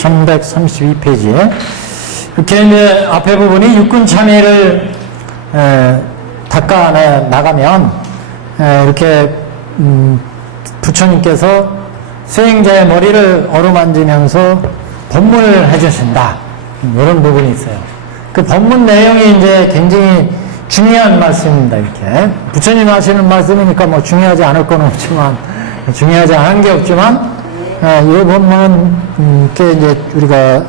1132페이지에 이렇게 이제 앞에 부분이 육군 참회를 닦아 나가면 이렇게 부처님께서 수행자의 머리를 어루만지면서 법문을 해주신다. 이런 부분이 있어요. 그 법문 내용이 이제 굉장히 중요한 말씀입니다. 이렇게 부처님 하시는 말씀이니까 뭐 중요하지 않을 건 없지만, 중요하지 않은 게 없지만, 이 법문은 이렇게 이제 우리가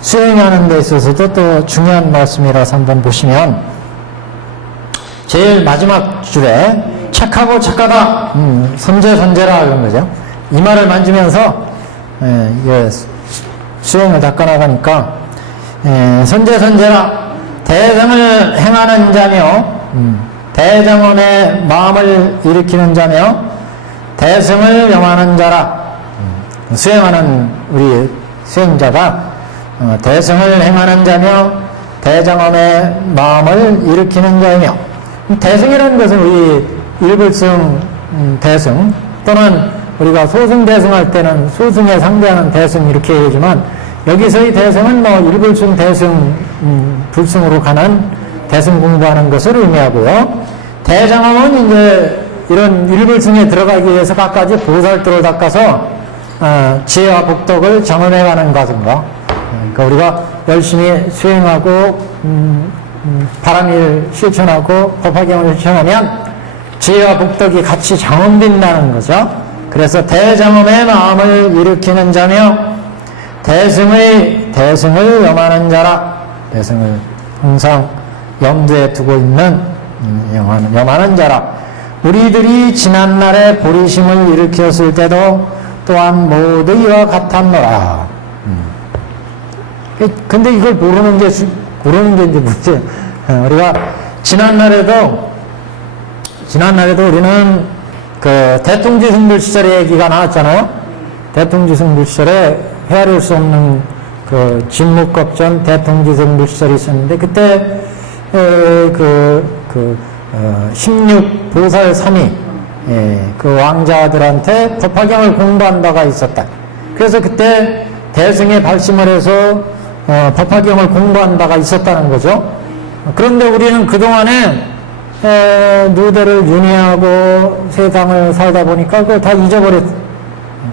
수행하는 데 있어서도 또 중요한 말씀이라서 한번 보시면, 제일 마지막 줄에 착하고 착하다, 선제선제라 그런 거죠. 이 말을 만지면서 이게 수행을 닦아나가니까 선제선제라 대성을 행하는 자며 대정원의 마음을 일으키는 자며 대승을 염하는 자라. 수행하는 우리 수행자가 대승을 행하는 자며 대정원의 마음을 일으키는 자이며, 대승이라는 것은 우리 일불승 대승 또는 우리가 소승 대승할 때는 소승에 상대하는 대승 이렇게 얘기하지만, 여기서의 대승은 뭐 일불승 대승 불승으로 가는 대승 공부하는 것을 의미하고요. 대정엄은 이제 이런 일불승에 들어가기 위해서 갖가지 보살도를 닦아서 지혜와 복덕을 정언해가는 것인가. 그러니까 우리가 열심히 수행하고 바람일 실천하고 법화경을 실천하면 지혜와 복덕이 같이 정언된다는 거죠. 그래서 대정엄의 마음을 일으키는 자며 대승을 염하는 자라. 대승을 항상 염두에 두고 있는 염하는 자라. 우리들이 지난날에 보리심을 일으켰을 때도 또한 모두 이와 같았노라. 근데 이걸 모르는 게 이제 문제예요. 우리가 지난날에도 우리는 그 대통지승불 시절의 얘기가 나왔잖아요. 대통지승불 시절에 헤아릴 수 없는 그 진묵겁전 대통지승불 시절이 있었는데, 그때 16보살3위 그 왕자들한테 법화경을 공부한 바가 있었다. 그래서 그때 대승에 발심을 해서 법화경을 공부한 바가 있었다는 거죠. 그런데 우리는 그동안에 누대를 윤회하고 세상을 살다 보니까 그걸 다 잊어버렸어요.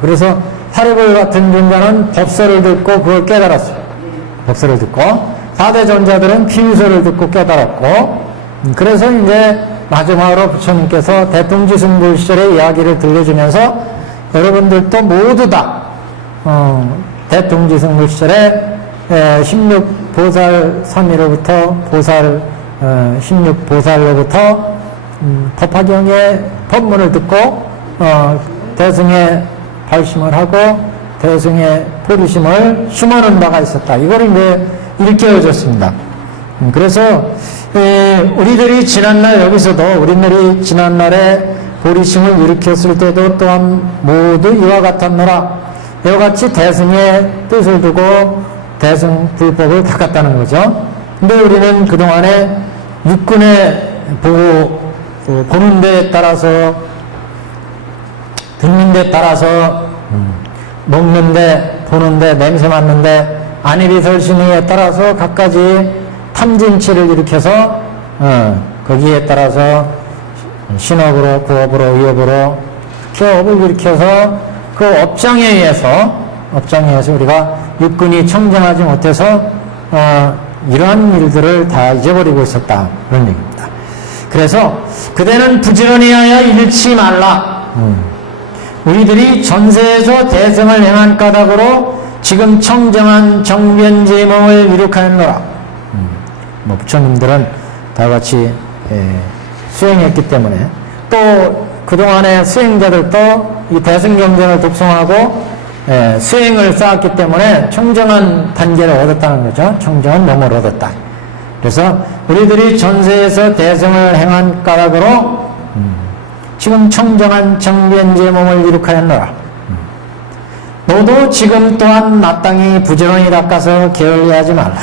그래서 사리불 같은 존자는 법서를 듣고 그걸 깨달았어요. 법서를 듣고. 사대전자들은 비유서를 듣고 깨달았고, 그래서 이제 마지막으로 부처님께서 대통지승불 시절의 이야기를 들려주면서 여러분들도 모두 다 대통지승불 시절에 16보살 3위로부터 16보살로부터 법화경의 법문을 듣고 대승에 발심을 하고 대승의 보리심을 심어놓은 바가 있었다. 이걸 이제 일깨워줬습니다. 그래서 우리들이 지난날에 보리심을 일으켰을 때도 또한 모두 이와 같았노라. 이와 같이 대승의 뜻을 두고 대승 불법을 닦았다는 거죠. 근데 우리는 그동안에 육군에 보는 데에 따라서, 듣는 데 따라서, 먹는데, 보는데, 냄새 맡는데, 안일이설신의에 따라서 갖가지 탐진치를 일으켜서 거기에 따라서 신업으로, 구업으로, 의업으로 이렇게 업을 일으켜서 그 업장에 의해서 우리가 육군이 청정하지 못해서 이러한 일들을 다 잊어버리고 있었다, 그런 얘기입니다. 그래서 그대는 부지런히 하여 잃지 말라. 우리들이 전세에서 대승을 행한 까닭으로 지금 청정한 정변제몽을 이룩하였노라. 뭐 부처님들은 다 같이 수행했기 때문에, 또 그동안의 수행자들도 이 대승경전을 독송하고 수행을 쌓았기 때문에 청정한 단계를 얻었다는 거죠. 청정한 몸을 얻었다. 그래서 우리들이 전세에서 대승을 행한 까닭으로 지금 청정한 정변제 몸을 이룩하였노라. 너도 지금 또한 마땅히 부지런히 닦아서 게을리하지 말라.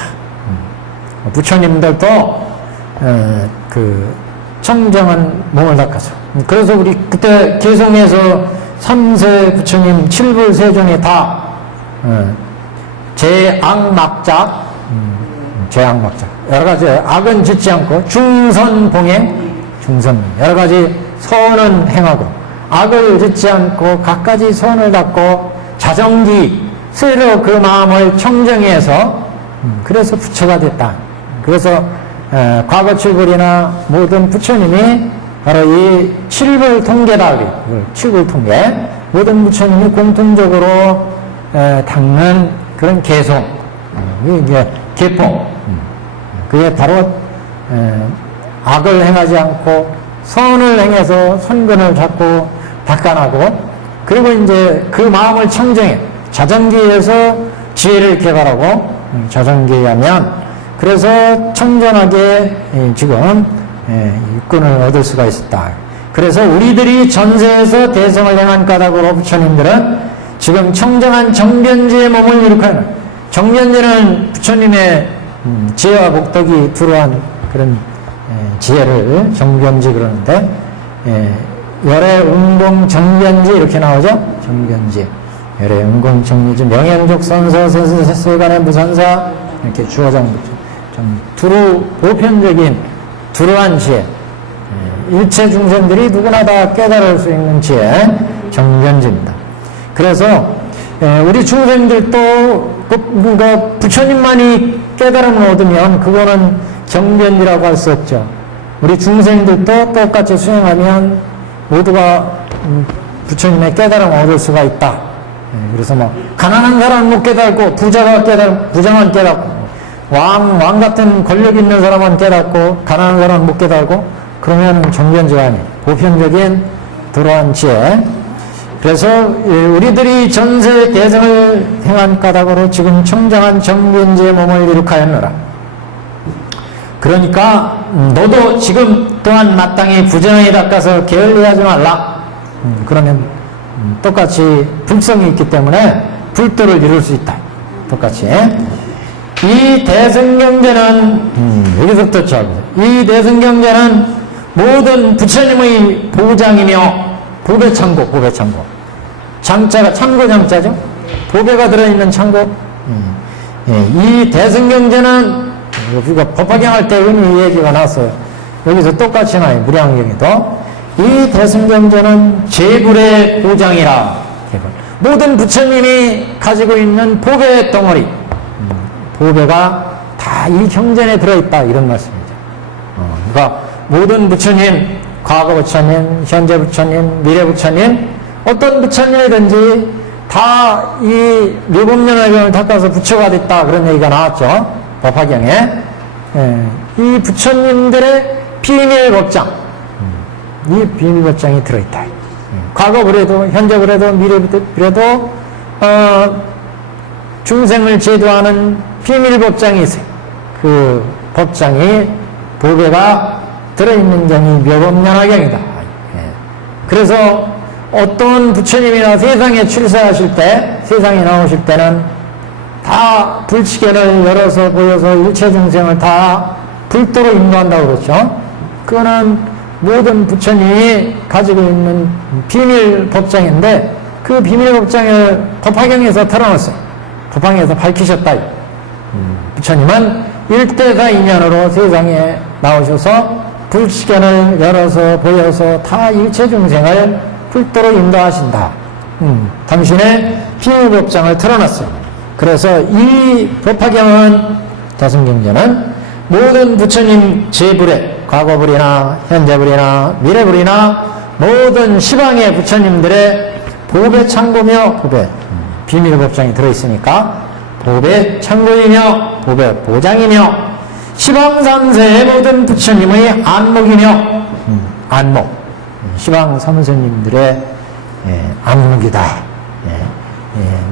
부처님들도 그 청정한 몸을 닦아서. 그래서 우리 그때 개성에서 3세 부처님 7불 세존이 다 제악막작, 제악막작. 여러 가지 악은 짓지 않고 중선봉행, 여러 가지 선은 행하고 악을 짓지 않고 갖가지 선을 닦고 자정기, 스스로 그 마음을 청정해서 그래서 부처가 됐다. 그래서 과거 칠불이나 모든 부처님이 바로 이 칠불통계다. 칠불통계. 모든 부처님이 공통적으로 닦는 그런 개송, 이게 개포. 그게 바로 악을 행하지 않고 선을 행해서 선근을 잡고 닦아나고, 그리고 이제 그 마음을 청정해 자정기에서 지혜를 개발하고, 자정기에 하면 그래서 청정하게 지금 육군을 얻을 수가 있었다. 그래서 우리들이 전세에서 대성을 행한 까닭으로 부처님들은 지금 청정한 정변지의 몸을 이룩하는, 정변지는 부처님의 지혜와 복덕이 들어한 그런 지혜를 정변지 그러는데, 열애 응공 정변지 이렇게 나오죠. 정변지, 열애 응공 정변지, 명행족 선서 세간의 무선사 이렇게 주어장 좀 두루 보편적인 두루한 지혜, 일체 중생들이 누구나 다 깨달을 수 있는 지혜 정변지입니다. 그래서 우리 중생들도 그 부처님만이 깨달음을 얻으면 그거는 정변지라고 할 수 없죠. 우리 중생들도 똑같이 수행하면 모두가 부처님의 깨달음을 얻을 수가 있다. 그래서 뭐 가난한 사람은 못 깨닫고 부자만 깨닫고 왕 같은 권력 있는 사람만 깨닫고 가난한 사람은 못 깨닫고, 그러면 정변지가 아니에요. 보편적인 도로한 지혜. 그래서 우리들이 전세 대성을 행한 까닭으로 지금 청정한 정변지의 몸을 이룩하였노라. 그러니까 너도 지금 또한 마땅히 부정에 닦아서 게을리하지 말라. 그러면 똑같이 불성이 있기 때문에 불도를 이룰 수 있다. 똑같이. 이 대승경제는 여기서부터 이 대승경제는 모든 부처님의 보장이며 보배창고. 장자가 창고장자죠. 보배가 들어있는 창고. 이 대승경제는 우리가 법화경 할 때 의미 얘기가 나왔어요. 여기서 똑같이 나와요. 무량경에도. 이 대승경제는 제불의 보장이라. 모든 부처님이 가지고 있는 보배 덩어리, 보배가 다 이 경전에 들어있다, 이런 말씀이죠. 그러니까 모든 부처님, 과거 부처님, 현재 부처님, 미래 부처님, 어떤 부처님이든지 다 이 묘법연화경을 닦아서 부처가 됐다, 그런 얘기가 나왔죠. 법화경에. 이 부처님들의 비밀법장, 이 비밀법장이 들어있다. 과거 그래도, 현재 그래도, 미래 그래도 중생을 제도하는 비밀법장이 있어요. 그 법장이, 보배가 들어있는 경이 묘법연화경이다. 그래서 어떤 부처님이나 세상에 출세하실 때, 세상에 나오실 때는 다 불치계를 열어서 보여서 일체 중생을 다 불도로 인도한다고 그렇죠. 그거는 모든 부처님이 가지고 있는 비밀 법장인데, 그 비밀 법장을 법화경에서 털어놨어요. 법화경에서 밝히셨다. 부처님은 일대사 인연으로 세상에 나오셔서 불치견을 열어서 보여서 다 일체 중생을 불도로 인도하신다. 당신의 비밀 법장을 털어놨어요. 그래서 이 법화경은, 대승경전은 모든 부처님 제불에, 과거불이나 현재불이나 미래불이나 모든 시방의 부처님들의 보배 창고며 보배, 비밀 법장이 들어있으니까 보배 창고이며 보배 보장이며 시방삼세의 모든 부처님의 안목이며, 안목, 시방 삼세님들의 안목이다.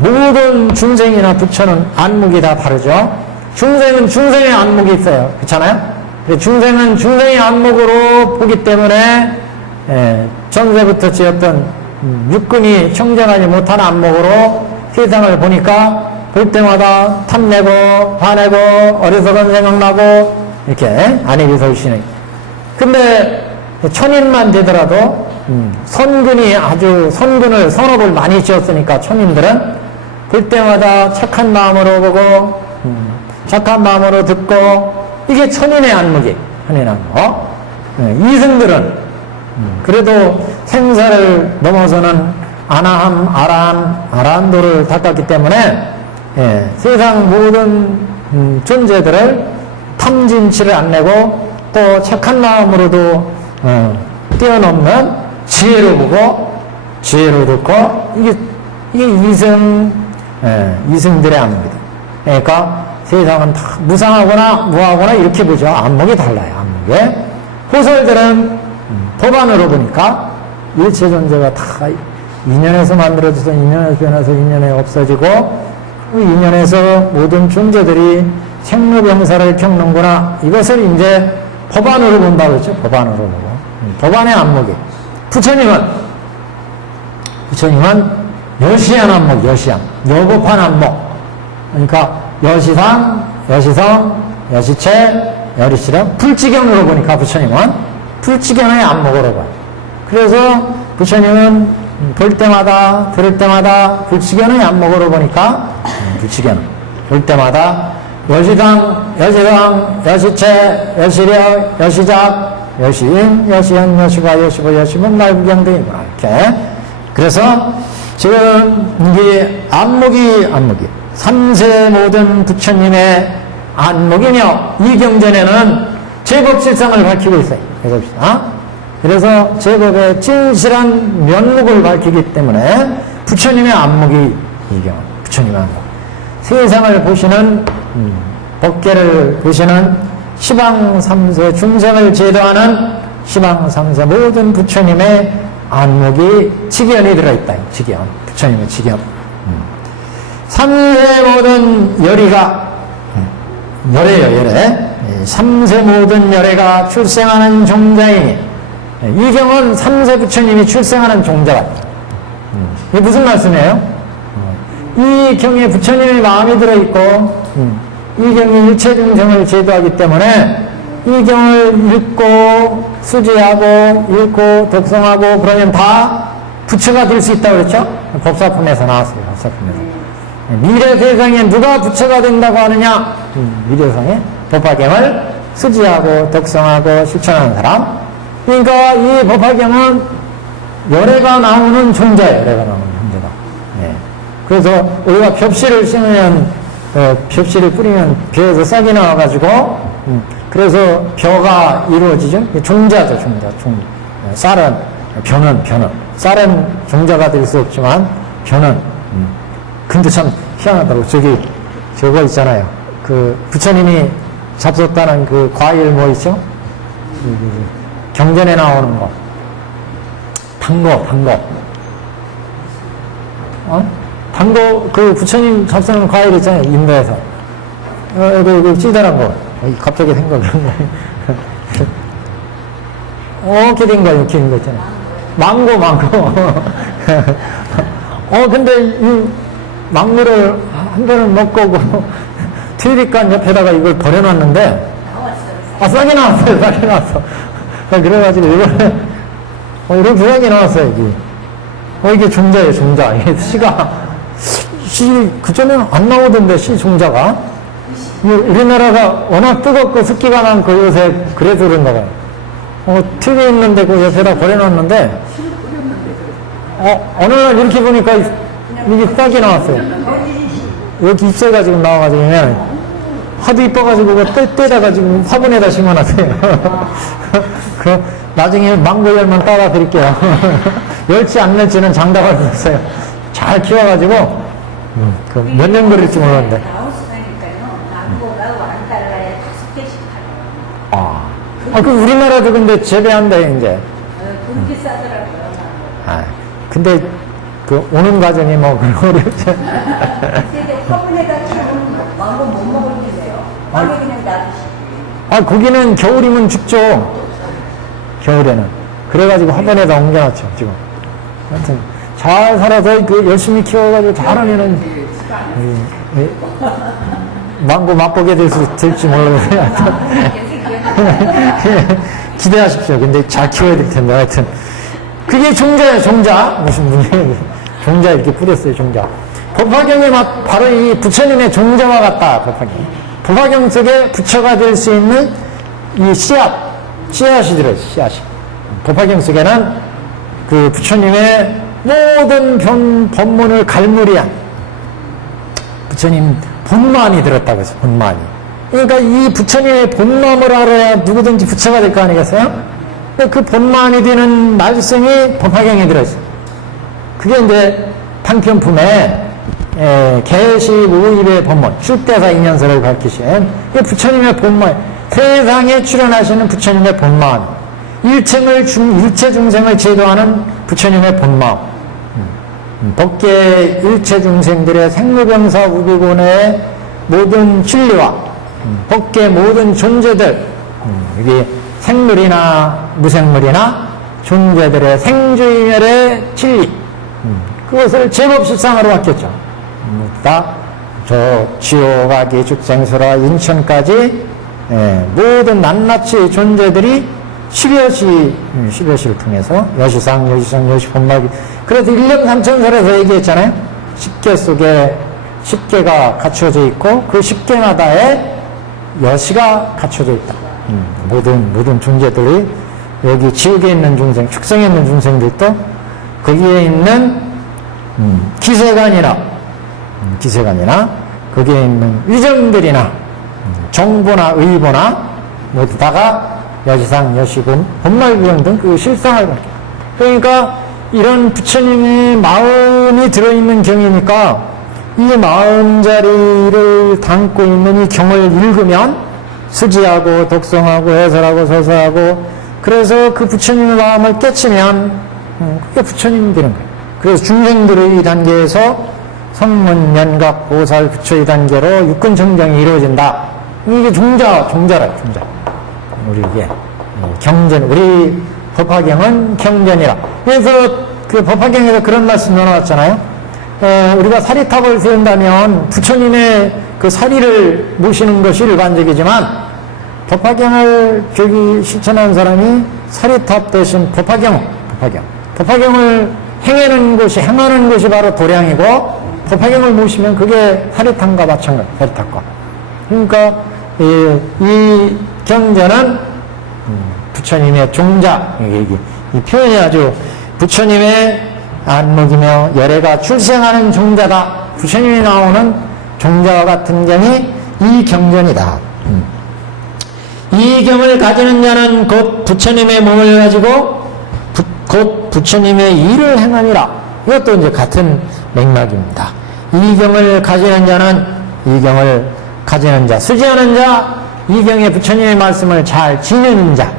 모든 중생이나 부처는 안목이 다 다르죠. 중생은 중생의 안목이 있어요. 그렇잖아요? 중생은 중생의 안목으로 보기 때문에 전세부터 지었던 육근이 청정하지 못한 안목으로 세상을 보니까 볼 때마다 탐내고 화내고 어리석은 생각나고 이렇게 안입이 설시는. 근데 천인만 되더라도 선근이 아주 선근을 선업을 많이 지었으니까 천인들은 볼 때마다 착한 마음으로 보고, 착한 마음으로 듣고, 이게 천인의 안목이, 천인의 안목. 이승들은, 그래도 생사를 넘어서는 아나함, 아라한도를 닦았기 때문에, 세상 모든 존재들을 탐진치를 안 내고, 또 착한 마음으로도, 뛰어넘는 지혜로 보고, 지혜로 듣고, 이게 이승들의 안목이다. 그러니까 세상은 다 무상하거나 무하거나 이렇게 보죠. 안목이 달라요. 안목에. 호설들은 법안으로 보니까 일체 존재가 다 인연에서 만들어져서 인연에서 변해서 인연에 없어지고 그 인연에서 모든 존재들이 생로병사를 겪는구나. 이것을 이제 법안으로 본다고 했죠. 법안으로 보고. 법안의 안목이. 부처님은 여시한 안목, 여시한. 여법한 안목. 그러니까 여시상, 여시성, 여시체, 여리시령. 불지경으로 보니까 부처님은 불지경의 안목으로 봐요. 그래서 부처님은 볼 때마다, 들을 때마다 불지경의 안목으로 보니까 불지경. 볼 때마다 여시상, 여시성, 여시체, 여시력, 여시작, 여시인, 여시현, 여시가, 여시고, 여시문, 말구경 등이구나. 이렇게. 그래서 지금 이게 안목이 삼세 모든 부처님의 안목이며 이 경전에는 제법실상을 밝히고 있어요. 제법실상. 그래서 제법의 진실한 면목을 밝히기 때문에 부처님의 안목이 이 경우 부처님의 안목. 세상을 보시는 법계를 보시는 시방삼세 중생을 제도하는 시방삼세 모든 부처님의 안목이 직연이 들어있다. 직연. 부처님의 직연. 삼세 모든 열이가, 열애요, 열애. 삼세 모든 열애가 출생하는 종자이니, 이 경은 삼세 부처님이 출생하는 종자가. 이게 무슨 말씀이에요? 이 경에 부처님의 마음이 들어있고, 이 경이 일체 중생을 제도하기 때문에, 이 경을 읽고, 수지하고, 읽고, 독성하고, 그러면 다 부처가 될 수 있다고 그랬죠? 법사품에서 나왔어요, 법사품에서. 미래 세상에 누가 부처가 된다고 하느냐? 미래 세상에 법화경을 수지하고, 독성하고, 실천하는 사람. 그러니까 이 법화경은 열애가 나오는 존재예요, 열애가 나오는 존재다. 예. 그래서 우리가 벽실을 심으면, 벽실을 뿌리면 벼에서 싹이 나와가지고, 그래서 벼가 이루어지죠? 종자죠, 종자. 쌀은, 벼는. 쌀은 종자가 될 수 없지만, 벼는. 근데 참 희한하더라고. 저거 있잖아요. 그, 부처님이 잡섰다는 그 과일 뭐 있죠? 경전에 나오는 거. 단거. 단거, 그 부처님 잡수는 과일 있잖아요. 인도에서. 그 찌들한 거. 갑자기 생각 그런 거. 이렇게 된 거 있잖아요. 망고. 근데 이 망고를 한 번은 먹고 오고, 트리칸 옆에다가 이걸 버려놨는데, 싹이 나왔어. 그래가지고 이번에, 이렇게 싹이 나왔어요, 이게. 이게 종자예요, 종자. 이게 씨, 그전에는 안 나오던데, 씨 종자가. 우리나라가 워낙 뜨겁고 습기가 많고 요새 그래서 그런가 봐요. 틀이 있는데 그 옆에다 버려놨는데, 어느 날 이렇게 보니까 이게 싹이 나왔어요. 여기 잎새가 지금 나와가지고, 하도 이뻐가지고, 떼다가 지금 화분에다 심어놨어요. 나중에 망고 열만 따라 드릴게요. 열지 안 낼지는 장담할 수 없어요. 잘 키워가지고, 몇 년 걸릴지 몰랐는데. 그 우리나라도 근데 재배한다, 이제. 그렇게 싸더라고요. 근데, 오는 과정이 뭐, 그런 어렵지. 근데 화분에다 키우는 망고 못 먹을 텐데요. 망고 그냥 놔두시고. 거기는 겨울이면 죽죠. 겨울에는. 그래가지고 화분에다 옮겨놨죠, 지금. 하여튼, 잘 살아서 열심히 키워가지고 잘하면은, 망고 맛보게 될지 모르겠어요. 기대하십시오. 근데 잘 키워야 될 텐데, 하여튼. 그게 종자예요, 종자. 무슨 문제예요. 종자 이렇게 뿌렸어요, 종자. 법화경이 바로 이 부처님의 종자와 같다, 법화경. 법화경 속에 부처가 될 수 있는 이 씨앗이 들어있어요, 씨앗이. 법화경 속에는 그 부처님의 모든 법문을 갈무리한 부처님 본마음이 들었다고 해서 본마음이. 그러니까 이 부처님의 본마음을 알아야 누구든지 부처가 될 거 아니겠어요? 그 본마음이 되는 말씀이 법화경에 들어있어요. 그게 이제 판편품에 개시 무입의 법문, 출대사 인연서를 밝히신 부처님의 본마음, 세상에 출현하시는 부처님의 본마음, 일체 중생을 제도하는 부처님의 본마음, 법계 일체 중생들의 생로병사 우비곤의 모든 진리와 법계 모든 존재들, 이게 생물이나 무생물이나 존재들의 생주인멸의 진리, 그것을 제법실상으로 바뀌었죠. 저 지옥아기 죽생수라 인천까지 모든 낱낱이 존재들이 10여시를 통해서 여시상, 여시본마기. 그래서 1년 3천설에서 얘기했잖아요. 10개 속에 10개가 갖춰져 있고 그 10개마다의 여시가 갖춰져 있다. 모든 존재들이 여기 지옥에 있는 중생, 축생에 있는 중생들도 거기에 있는 기세간이나 거기에 있는 위정들이나 정보나 의보나 모두 다가 여시상, 여시본, 본말구정 등 그 실상을 밝혀. 그러니까 이런 부처님의 마음이 들어있는 경이니까 이 마음자리를 담고 있는 이 경을 읽으면 수지하고 독성하고 해설하고 서서하고 그래서 그 부처님의 마음을 깨치면 그게 부처님이 되는 거예요. 그래서 중생들의 이 단계에서 성문, 연각, 보살, 부처의 단계로 육근 정정이 이루어진다. 이게 종자라, 종자. 우리 이게 경전, 우리 법화경은 경전이라. 그래서 그 법화경에서 그런 말씀 넣어놨잖아요. 우리가 사리탑을 세운다면 부처님의 그 사리를 모시는 것이 일반적이지만 법화경을 저기 실천한 사람이 사리탑 대신 법화경을 행하는 것이 바로 도량이고 법화경을 모시면 그게 사리탑과 마찬가지, 사리탑과. 그러니까 이 경전은 부처님의 종자, 이 표현이 아주 부처님의 안목이며 열애가 출생하는 종자다. 부처님이 나오는 종자와 같은 경이 이 경전이다. 이 경을 가지는 자는 곧 부처님의 몸을 가지고 곧 부처님의 일을 행함이라. 이것도 이제 같은 맥락입니다. 이 경을 가지는 자, 수지하는 자, 이 경에 부처님의 말씀을 잘 지니는 자,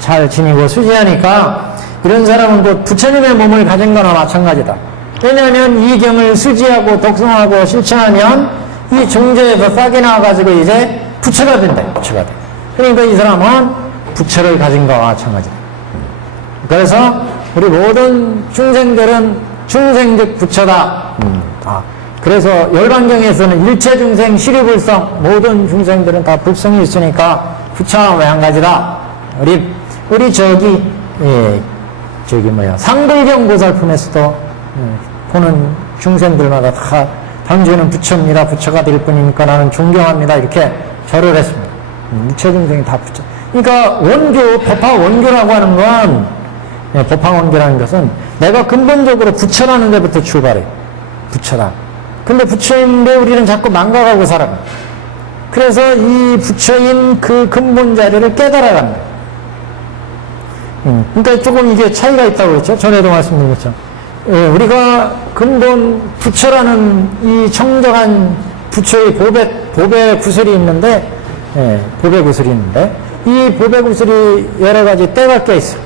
잘 지니고 수지하니까 이런 사람은 곧 부처님의 몸을 가진 거나 마찬가지다. 왜냐하면 이 경을 수지하고 독성하고 실천하면 이 종자에서 싹이 나와가지고 이제 부처가 된다. 부처가 돼. 그러니까 이 사람은 부처를 가진 거와 마찬가지다. 그래서 우리 모든 중생들은 중생즉 부처다. 그래서 열반경에서는 일체중생 시리불성, 모든 중생들은 다 불성이 있으니까 부처와 마찬가지다. 우리 상불경 보살품에서도 보는 중생들마다 다 당신은 부처입니다. 부처가 될 뿐이니까 나는 존경합니다. 이렇게 절을 했습니다. 일체중생이 다 부처. 그러니까 법화 원교라고 하는 건, 법화 원교라는 것은 내가 근본적으로 부처라는 데부터 출발해요. 부처다. 근데 부처인데 우리는 자꾸 망각하고 살아가요. 그래서 이 부처인 그 근본 자리를 깨달아가는 거예요. 그러니까 조금 이게 차이가 있다고 했죠. 전에도 말씀드렸죠. 우리가 근본 부처라는 이 청정한 부처의 보배 구슬이 있는데, 이 보배 구슬이 여러 가지 때가 껴있어요.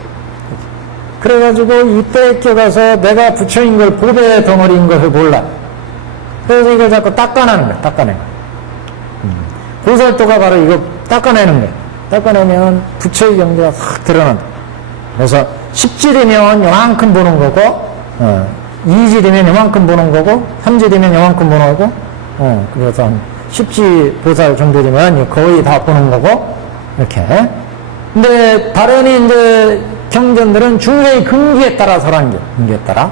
그래가지고 이 때에 껴가서 내가 부처인 걸 보배 덩어리인 것을 몰라. 그래서 이걸 자꾸 닦아내는 거야. 보살도가 바로 이거 닦아내는 거야. 닦아내면 부처의 경지가 확 드러난다. 그래서 10지리면 요만큼 보는 거고, 2지리면 요만큼 보는 거고, 3지리면 요만큼 보는 거고, 그래서 한 10지 보살 정도 되면 거의 다 보는 거고, 이렇게. 근데 다른 이제 경전들은 중생의 근기에 따라 설한 게, 근기에 따라.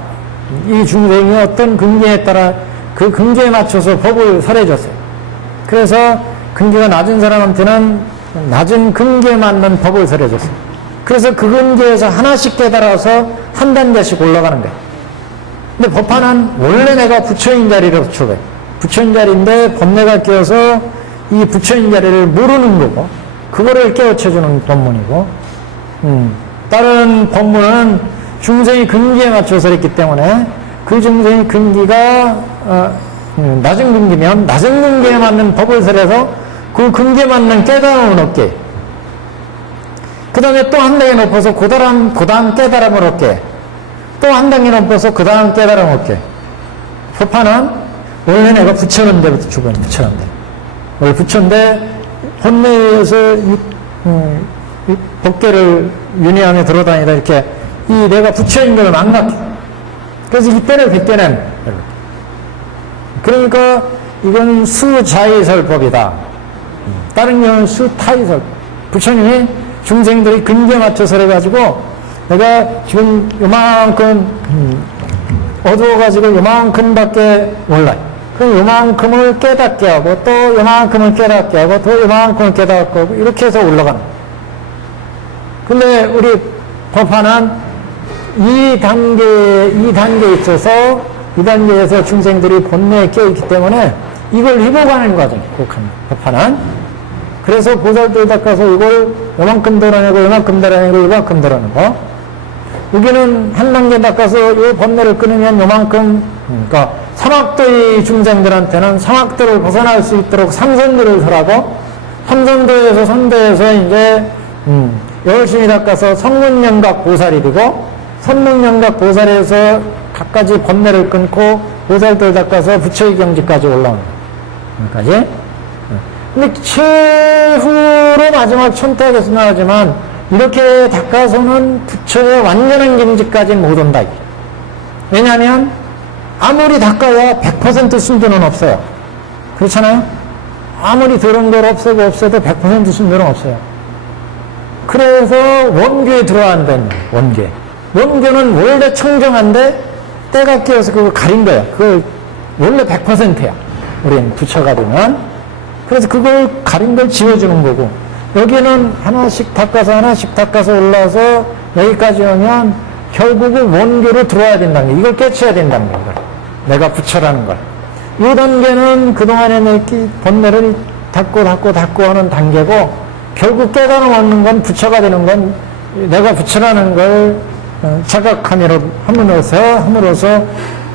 이 중생이 어떤 근기에 따라 그 근기에 맞춰서 법을 설해줬어요. 그래서 근기가 낮은 사람한테는 낮은 근기에 맞는 법을 설해줬어요. 그래서 그 근기에서 하나씩 깨달아서 한 단계씩 올라가는 거예요. 근데 법화는 원래 내가 부처인 자리로 쳐요. 부처인 자리인데 법내가 끼어서 이 부처인 자리를 모르는 거고, 그거를 깨우쳐주는 법문이고, 다른 법문은 중생이 근기에 맞춰서 했기 때문에 그 중생의 근기가 낮은 근기면 낮은 근기에 맞는 법을 설해서 그 근기에 맞는 깨달음을 얻게, 그 다음에 또 한 단계 높아서 그 다음 깨달음을 얻게, 또 한 단계 높아서 그 다음 깨달음을 얻게. 법화는 원래 내가 부처인데 죽은 부처인데, 원래 부처인데 혼내에서 법계를 윤회하며 들어다니다 이렇게 이 내가 부처인 걸 망각해. 그래서 이때를 빗대는. 그러니까 이건 수자의설법이다. 다른 경우는 수타의설. 부처님이 중생들이 근기에 맞춰서 해가지고 내가 지금 요만큼 어두워가지고 요만큼밖에 몰라요. 그럼 요만큼을 깨닫게 하고 또 요만큼을 깨닫게 하고 또 요만큼을 깨닫게 하고 이렇게 해서 올라가는 거예요. 근데 우리 법화는 이 단계에 있어서 이 단계에서 중생들이 본내에 깨어있기 때문에 이걸 회복하는 과정이에요. 법화는. 그래서 보살들 닦아서 이걸 요만큼 덜어내고 요만큼 덜어내고 요만큼 덜어내고, 여기는 한 단계 닦아서 이 번뇌를 끊으면 요만큼, 그러니까 삼학도의 중생들한테는 삼학도를 벗어날 수 있도록 삼선도를 설하고, 삼선도에서 선도에서 이제 열심히 닦아서 성문연각 보살이 되고, 선문연각 보살에서 각가지 번뇌를 끊고 보살들 닦아서 부처의 경지까지 올라오는 거예요. 여기까지. 근데 최후로 마지막 천태에서 나오지만 이렇게 닦아서는 부처의 완전한 경지까지 못 온다. 왜냐하면 아무리 닦아야 100% 순도는 없어요. 그렇잖아요? 아무리 더러운 걸 없애도 100% 순도는 없어요. 그래서 원교에 들어야 한다는 거예요. 원교에. 원교는 원래 청정한데 때가 끼어서 그걸 가린 거예요. 그걸 원래 100%야. 우리는 부처가 되면. 그래서 그걸 가린 걸 지워주는 거고, 여기는 하나씩 닦아서 올라와서 여기까지 오면 결국은 원교로 들어와야 된다는 거예요. 이걸 깨쳐야 된다는 거예요. 내가 부처라는 걸. 이 단계는 그동안에 내 번뇌를 닦고 하는 단계고, 결국 깨달음 얻는 건 부처가 되는 건 내가 부처라는 걸 자각함으로써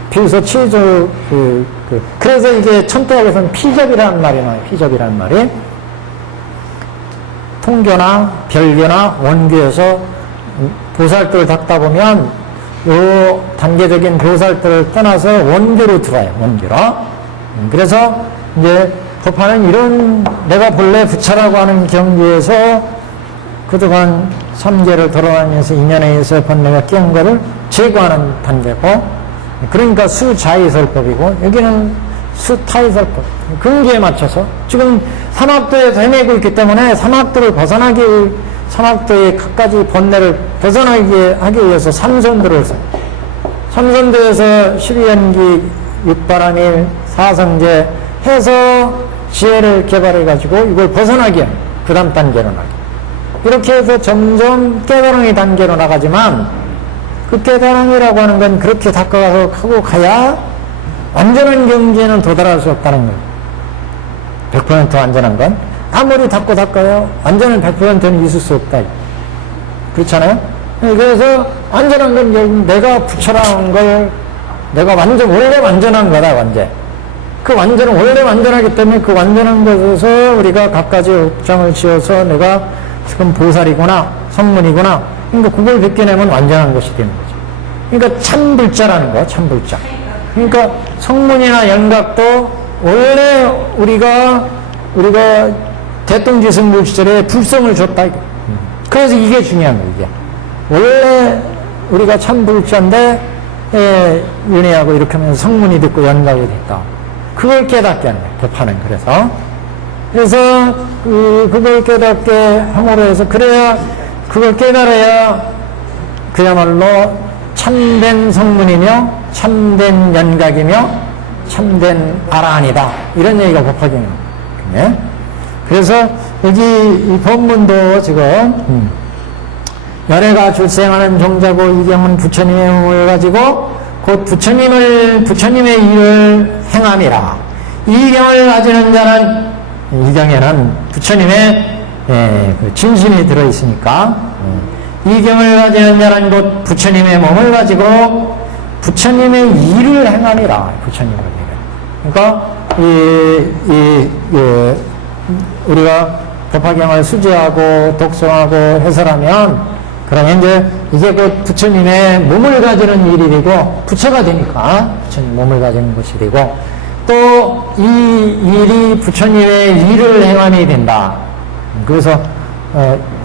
비로소 치유 그래서 이게 천대학에서는 피접이라는 말이 나와요. 피접이라는 말이 통교나 별교나 원교에서 보살들을 닦다 보면 요 단계적인 보살들을 떠나서 원교로 들어와요. 원교로. 그래서 이제 법화는 이런 내가 본래 부처라고 하는 경지에서 그동안 삼계를 돌아다니면서 인연에 의해서 번뇌가 끼은 거를 제거하는 단계고, 그러니까 수자의설법이고, 여기는 수타의설법. 근기에 맞춰서 지금 삼학도에서 헤매고 있기 때문에 삼학도를 삼학도의 각가지 번뇌를 벗어나게 하기 위해서 삼선도를 써요. 삼선도에서 12연기, 육바라밀, 사성제 해서 지혜를 개발해가지고 이걸 벗어나게 하는, 그 다음 단계로 나가게. 이렇게 해서 점점 깨달음의 단계로 나가지만, 그 깨달음이라고 하는 건 그렇게 닦아가서 하고 가야 완전한 경지에는 도달할 수 없다는 거예요. 100% 완전한 건 아무리 닦아요 완전한 100%는 있을 수 없다. 그렇잖아요? 그래서 완전한 건 결국 내가 부처라는 걸 내가 원래 완전한 거다. 그 완전은 원래 완전하기 때문에 그 완전한 것에서 우리가 각가지 업장을 지어서 내가 지금 보살이구나 성문이구나, 그러니까 그걸 벗겨내면 완전한 것이 되는 거죠. 그러니까 참불자라는 거야. 참불자. 그러니까 성문이나 연각도 원래 우리가 대통지승불 시절에 불성을 줬다. 그래서 이게 중요한 거예요. 이게 원래 우리가 참불자인데 윤회하고 이렇게 하면서 성문이 됐고 연각이 됐다. 그걸 깨닫게 하는 거예요. 법화는. 그래서 그걸 깨닫게 함으로 해서, 그래야 그걸 깨달아야 그야말로 참된 성문이며 참된 연각이며 참된 아라한이다. 이런 얘기가 법화경이에요. 네? 그래서 여기 이 법문도 지금 열애가 출생하는 종자고 이경은 부처님의 몸을 가지고 곧 부처님의 일을 행함이라. 이 경을 가지는 자는 이 경에는 부처님의 그 진심이 들어있으니까 이 경을 가지는 자는 곧 부처님의 몸을 가지고 부처님의 일을 행함이라. 부처님의 일을. 그러니까 우리가 법화경을 수지하고 독송하고 해설하면 그러면 이제 이게 곧 부처님의 몸을 가지는 일이 되고 부처가 되니까 부처님 몸을 가지는 것이 되고 또 이 일이 부처님의 일을 행함이 된다. 그래서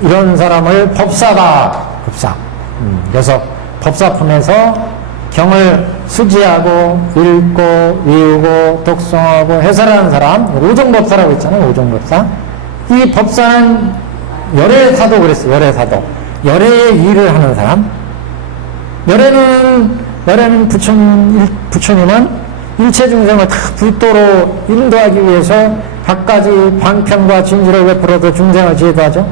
이런 사람을 법사다. 법사. 그래서 법사품에서 경을 수지하고 읽고 외우고 독송하고 해설하는 사람 오종법사라고 있잖아요. 오종법사. 이 법사는 열애사도 그랬어요. 열애사도. 열애의 일을 하는 사람. 열애는 부처님은 일체 중생을 다 불도로 인도하기 위해서 갖가지 방편과 진지를 베풀어서 중생을 제도하죠.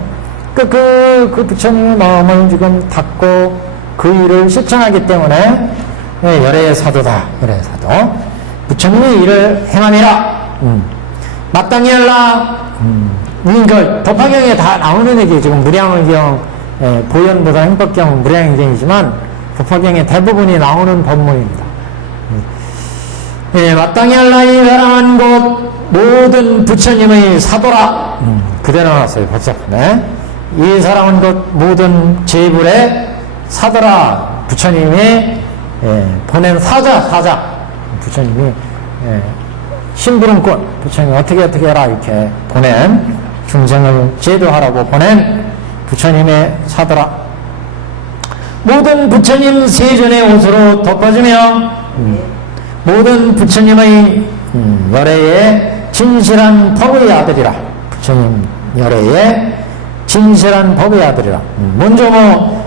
그 부처님의 마음을 지금 닫고 그 일을 실천하기 때문에 열애의 사도다. 열애의 사도. 부처님의 일을 행함이라. 마땅히 할라. 그 법화경에 다 나오는 얘기 지금 무량의경, 보현보다 행법경 무량의경이지만 법화경에 대부분이 나오는 법문입니다. 마땅히 할라 이 사랑한 곳 모든 부처님의 사도라. 그대로 나왔어요. 법사품에. 이 사랑한 곳 모든 제불의 사도라. 부처님이 보낸 사자. 부처님이 심부름꾼. 부처님이 어떻게 해라 이렇게 보낸 중생을 제도하라고 보낸 부처님의 사도라. 모든 부처님 세존의 옷으로 덮어주며 모든 부처님의 열애의 진실한 법의 아들이라. 부처님 열애의 진실한 법의 아들이라. 먼저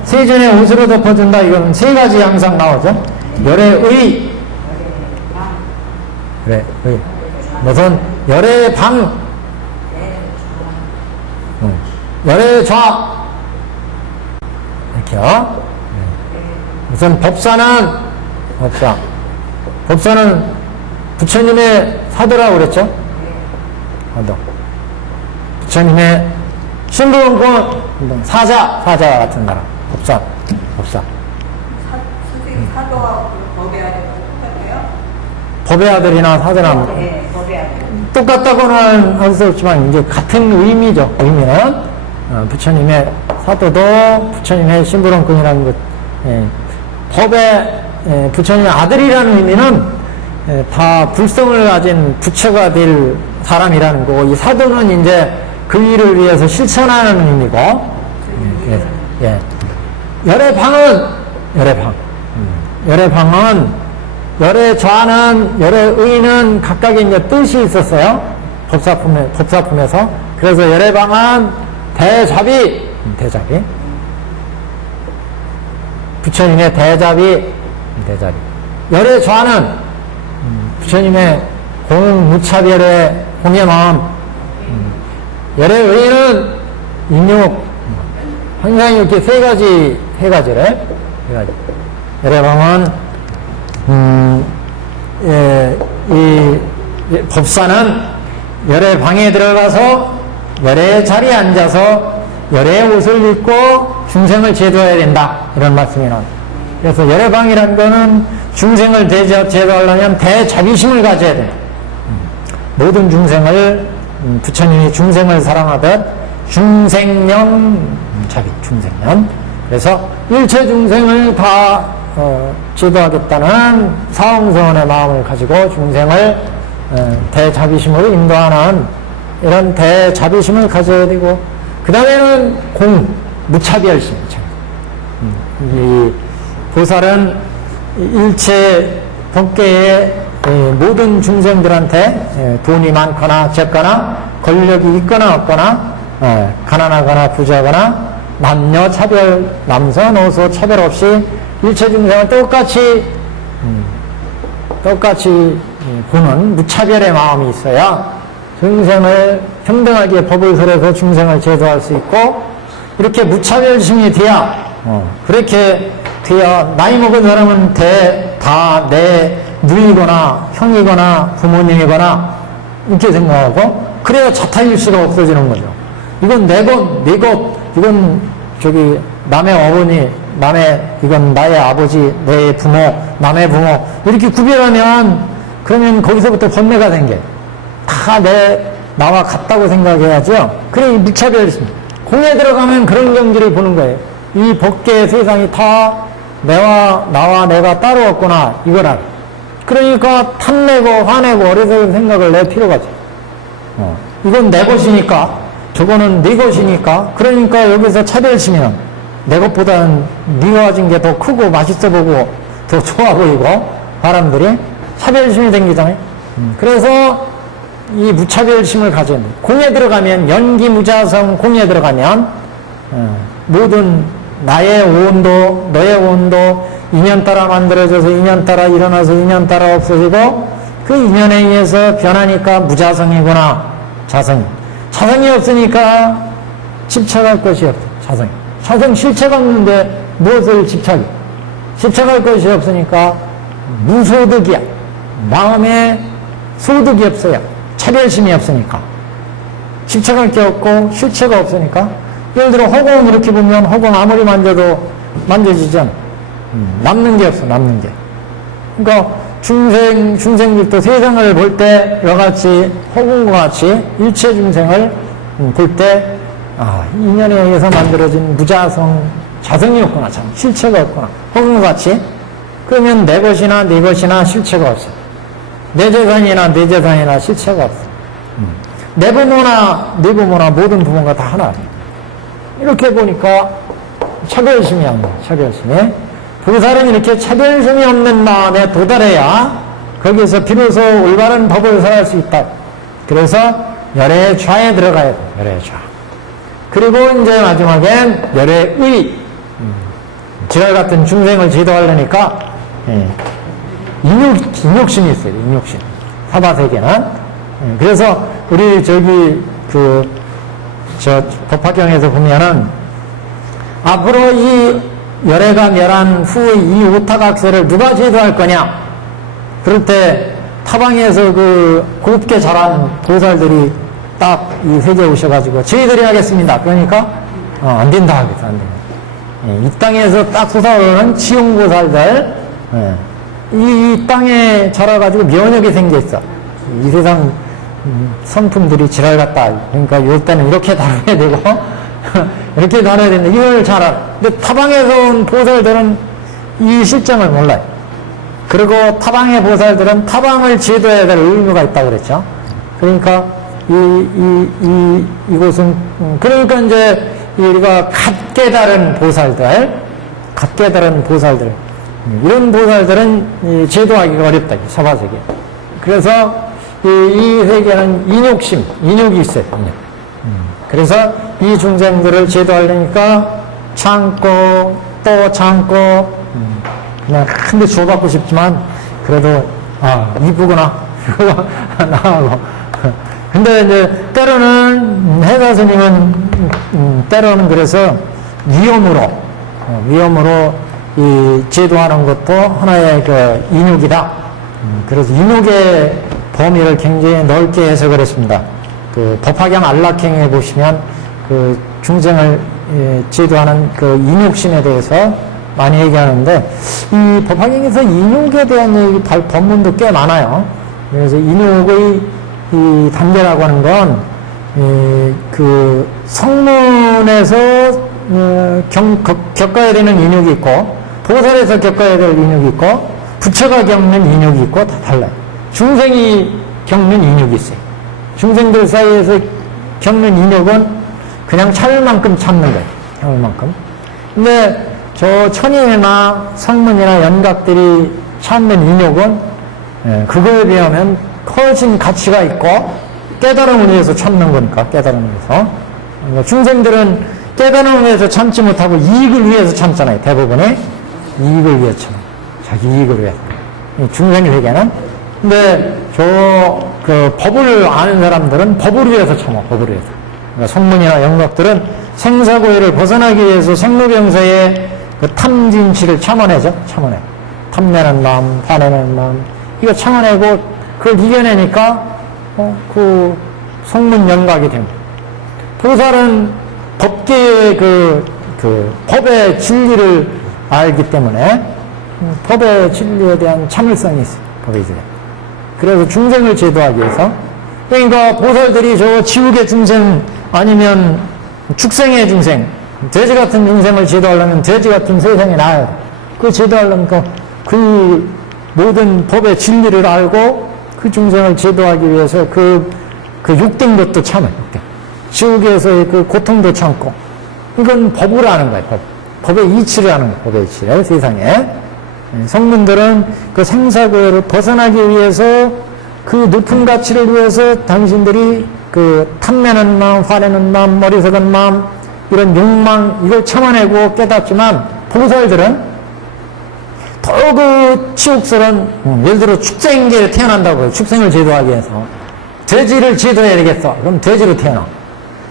세존의 옷으로 덮어준다. 이건 세 가지 항상 나오죠. 열애의, 열애의. 무슨 열애의 방, 열애의 좌. 이렇게요. 우선 법사는 부처님의 사도라고 그랬죠? 사도. 부처님의 신부름꾼, 사자 같은 사람. 법사. 선생님 사도와 법의 아들과 똑같아요? 법의 아들이나 사도나 네, 법의 아들. 똑같다고는 할 수 없지만 이제 같은 의미죠. 의미는 부처님의 사도도 부처님의 신부름꾼이라는 것. 법의 부처님의 아들이라는 의미는 다 불성을 가진 부처가 될 사람이라는 거고, 이 사도는 이제 그 일을 위해서 실천하는 의미고, 열애방은 열애좌는 열애의는 각각의 이제 뜻이 있었어요. 법사품에서. 그래서 열애방은 대자비. 부처님의 대자비. 열애좌는 부처님의 공무차별의 공예마음. 열애의는 인육. 항상 이렇게 세 가지를. 열애방은 이 법사는 열애방에 들어가서 열애의 자리에 앉아서 열애의 옷을 입고 중생을 제도해야 된다. 이런 말씀이 나옵니다. 그래서 열애방이라는 거는 중생을 제도하려면 대자비심을 가져야 된다. 모든 중생을 부처님이 중생을 사랑하듯 중생념 자비, 중생념. 그래서 일체 중생을 다 제도하겠다는 사홍성원의 마음을 가지고 중생을 대자비심으로 인도하는 이런 대자비심을 가져야 되고, 그 다음에는 무차별심. 이 보살은 일체 법계의 모든 중생들한테 돈이 많거나 적거나 권력이 있거나 없거나 가난하거나 부자거나 남녀 차별, 남녀노소 차별 없이 일체 중생을 똑같이 보는 무차별의 마음이 있어야 중생을 평등하게 법을 설해서 중생을 제도할 수 있고, 이렇게 무차별심이 돼야, 그렇게 돼야 나이 먹은 사람은 다 내 누이거나 형이거나 부모님이거나 이렇게 생각하고, 그래야 자타일수가 없어지는 거죠. 이건 내 것, 이건 저기 남의 어머니, 이건 나의 아버지, 내 부모, 남의 부모, 이렇게 구별하면, 그러면 거기서부터 번뇌가 생겨. 다 나와 같다고 생각해야죠. 그래, 이 무차별심. 공에 들어가면 그런 경지를 보는 거예요. 이 법계의 세상이 다 나와 내가 따로 없구나, 이걸 알아. 그러니까 탐내고 화내고 어리석은 생각을 낼 필요가 없어. 이건 내 것이니까, 저거는 네 것이니까, 그러니까 여기서 차별심이면 내 것보다는 네가 가진 게 더 크고 맛있어 보고 더 좋아 보이고, 사람들이 차별심이 생기잖아요. 그래서 이 무차별심을 가진, 공에 들어가면, 연기무자성 공에 들어가면 모든 나의 오온도 너의 오온도 인연 따라 만들어져서 인연 따라 일어나서 인연 따라 없어지고, 그 인연에 의해서 변하니까 무자성이구나. 자성이 없으니까 집착할 것이 없어. 자성 실체가 없는데 무엇을 집착해? 집착할 것이 없으니까 무소득이야. 마음에 소득이 없어요. 차별심이 없으니까. 집착할 게 없고 실체가 없으니까. 예를 들어 허공을 이렇게 보면 허공 아무리 만져도 만져지지 않아. 남는 게 없어. 남는 게. 그러니까 중생들도 세상을 볼 때 이같이 허공과 같이 일체 중생을 볼 때, 인연에 의해서 만들어진 무자성, 자성이 없구나. 참 실체가 없구나. 허공과 같이. 그러면 내 것이나 네 것이나 실체가 없어. 내 재산이나 내 재산이나 실체가 없어. 내 부모나 네 부모나 모든 부모가 다 하나. 이렇게 보니까 차별심이 안 나와. 차별심이. 보살은 이렇게 차별심이 없는 마음에 도달해야 거기서 비로소 올바른 법을 설할 수 있다. 그래서 열의 좌에 들어가야 돼. 열의 좌. 그리고 이제 마지막엔 열의 의. 지랄 같은 중생을 제도하려니까 인욕심이 있어요. 인욕심. 사바세계는. 그래서 우리 법화경에서 보면은 앞으로 이 열애가 멸한 후의 이 오타각세를 누가 제도할 거냐? 그럴 때 타방에서 곱게 자란 보살들이 딱 이 세계에 오셔가지고 저희들이 하겠습니다. 그러니까 안 된다 하겠어. 안 된다. 이 땅에서 딱 솟아오르는 지용보살들, 이 땅에 자라가지고 면역이 생겼어. 이 세상 성품들이 지랄 같다. 그러니까 이럴 때는 이렇게 다뤄야 되고 이렇게 다뤄야 된다. 이걸 잘 알아. 근데 타방에서 온 보살들은 이 실정을 몰라요. 그리고 타방의 보살들은 타방을 제도해야 될 의무가 있다고 그랬죠. 그러니까 이곳은 그러니까 이제 우리가 갓 깨달은 보살들 이런 보살들은 제도하기가 어렵다. 사바세계. 그래서 이 세계는 인욕이 있어요. 그래서 이 중생들을 제도하려니까 참고 또 참고 그냥 큰데 주워받고 싶지만 그래도 이쁘구나 나하고. 근데 이제 때로는 해가 스님은 때로는 그래서 위험으로 이 제도하는 것도 하나의 인욕이다. 그래서 인욕의 범위를 굉장히 넓게 해석을 했습니다. 법화경 안락행에 보시면 중생을 제도하는 인욕심에 대해서 많이 얘기하는데, 이 법화경에서 인욕에 대한 얘기, 법문도 꽤 많아요. 그래서 인욕의 이 단계라고 하는 건, 성문에서 겪어야 되는 인욕이 있고, 보살에서 겪어야 될 인욕이 있고, 부처가 겪는 인욕이 있고, 다 달라요. 중생이 겪는 인욕이 있어요. 중생들 사이에서 겪는 인욕은 그냥 참을 만큼 참는 거예요. 참을 만큼. 근데 저 천인이나 성문이나 연각들이 참는 인욕은 그거에 비하면 훨씬 가치가 있고 깨달음을 위해서 참는 거니까. 깨달음을 위해서. 그러니까 중생들은 깨달음을 위해서 참지 못하고 이익을 위해서 참잖아요. 대부분이 이익을 위해서 참. 자기 이익을 위해서. 중생 세계는. 근데 그 법을 아는 사람들은 법을 위해서 참아, 법을 위해서. 그러니까 성문이나 영각들은 생사고해를 벗어나기 위해서 생로병사의 그 탐진치를 참아내죠. 참아내. 탐내는 마음, 화내는 마음. 이거 참아내고 그걸 이겨내니까 그 성문 영각이 됩니다. 보살은 법계의 그 법의 진리를 알기 때문에 법의 진리에 대한 참을성이 있어요. 법의 진리. 그래서 중생을 제도하기 위해서. 그러니까 보살들이 저 지옥의 중생 아니면 축생의 중생, 돼지 같은 중생을 제도하려면 돼지 같은 세상에 나아야 돼. 그 제도하려면 그 모든 법의 진리를 알고 그 중생을 제도하기 위해서 그 욕된 것도 참아요. 지옥에서의 그 고통도 참고. 이건 법을 아는 거예요. 법의 이치를 아는 거예요. 법의 이치를 세상에. 성문들은 그 생사고해를 벗어나기 위해서 그 높은 가치를 위해서 당신들이 그 탐내는 마음, 화내는 마음, 머리석은 마음, 이런 욕망, 이걸 참아내고 깨닫지만 보살들은 더 그 치욕스러운, 예를 들어 축생계에 태어난다고요. 축생을 제도하기 위해서. 돼지를 제도해야 되겠어. 그럼 돼지로 태어나.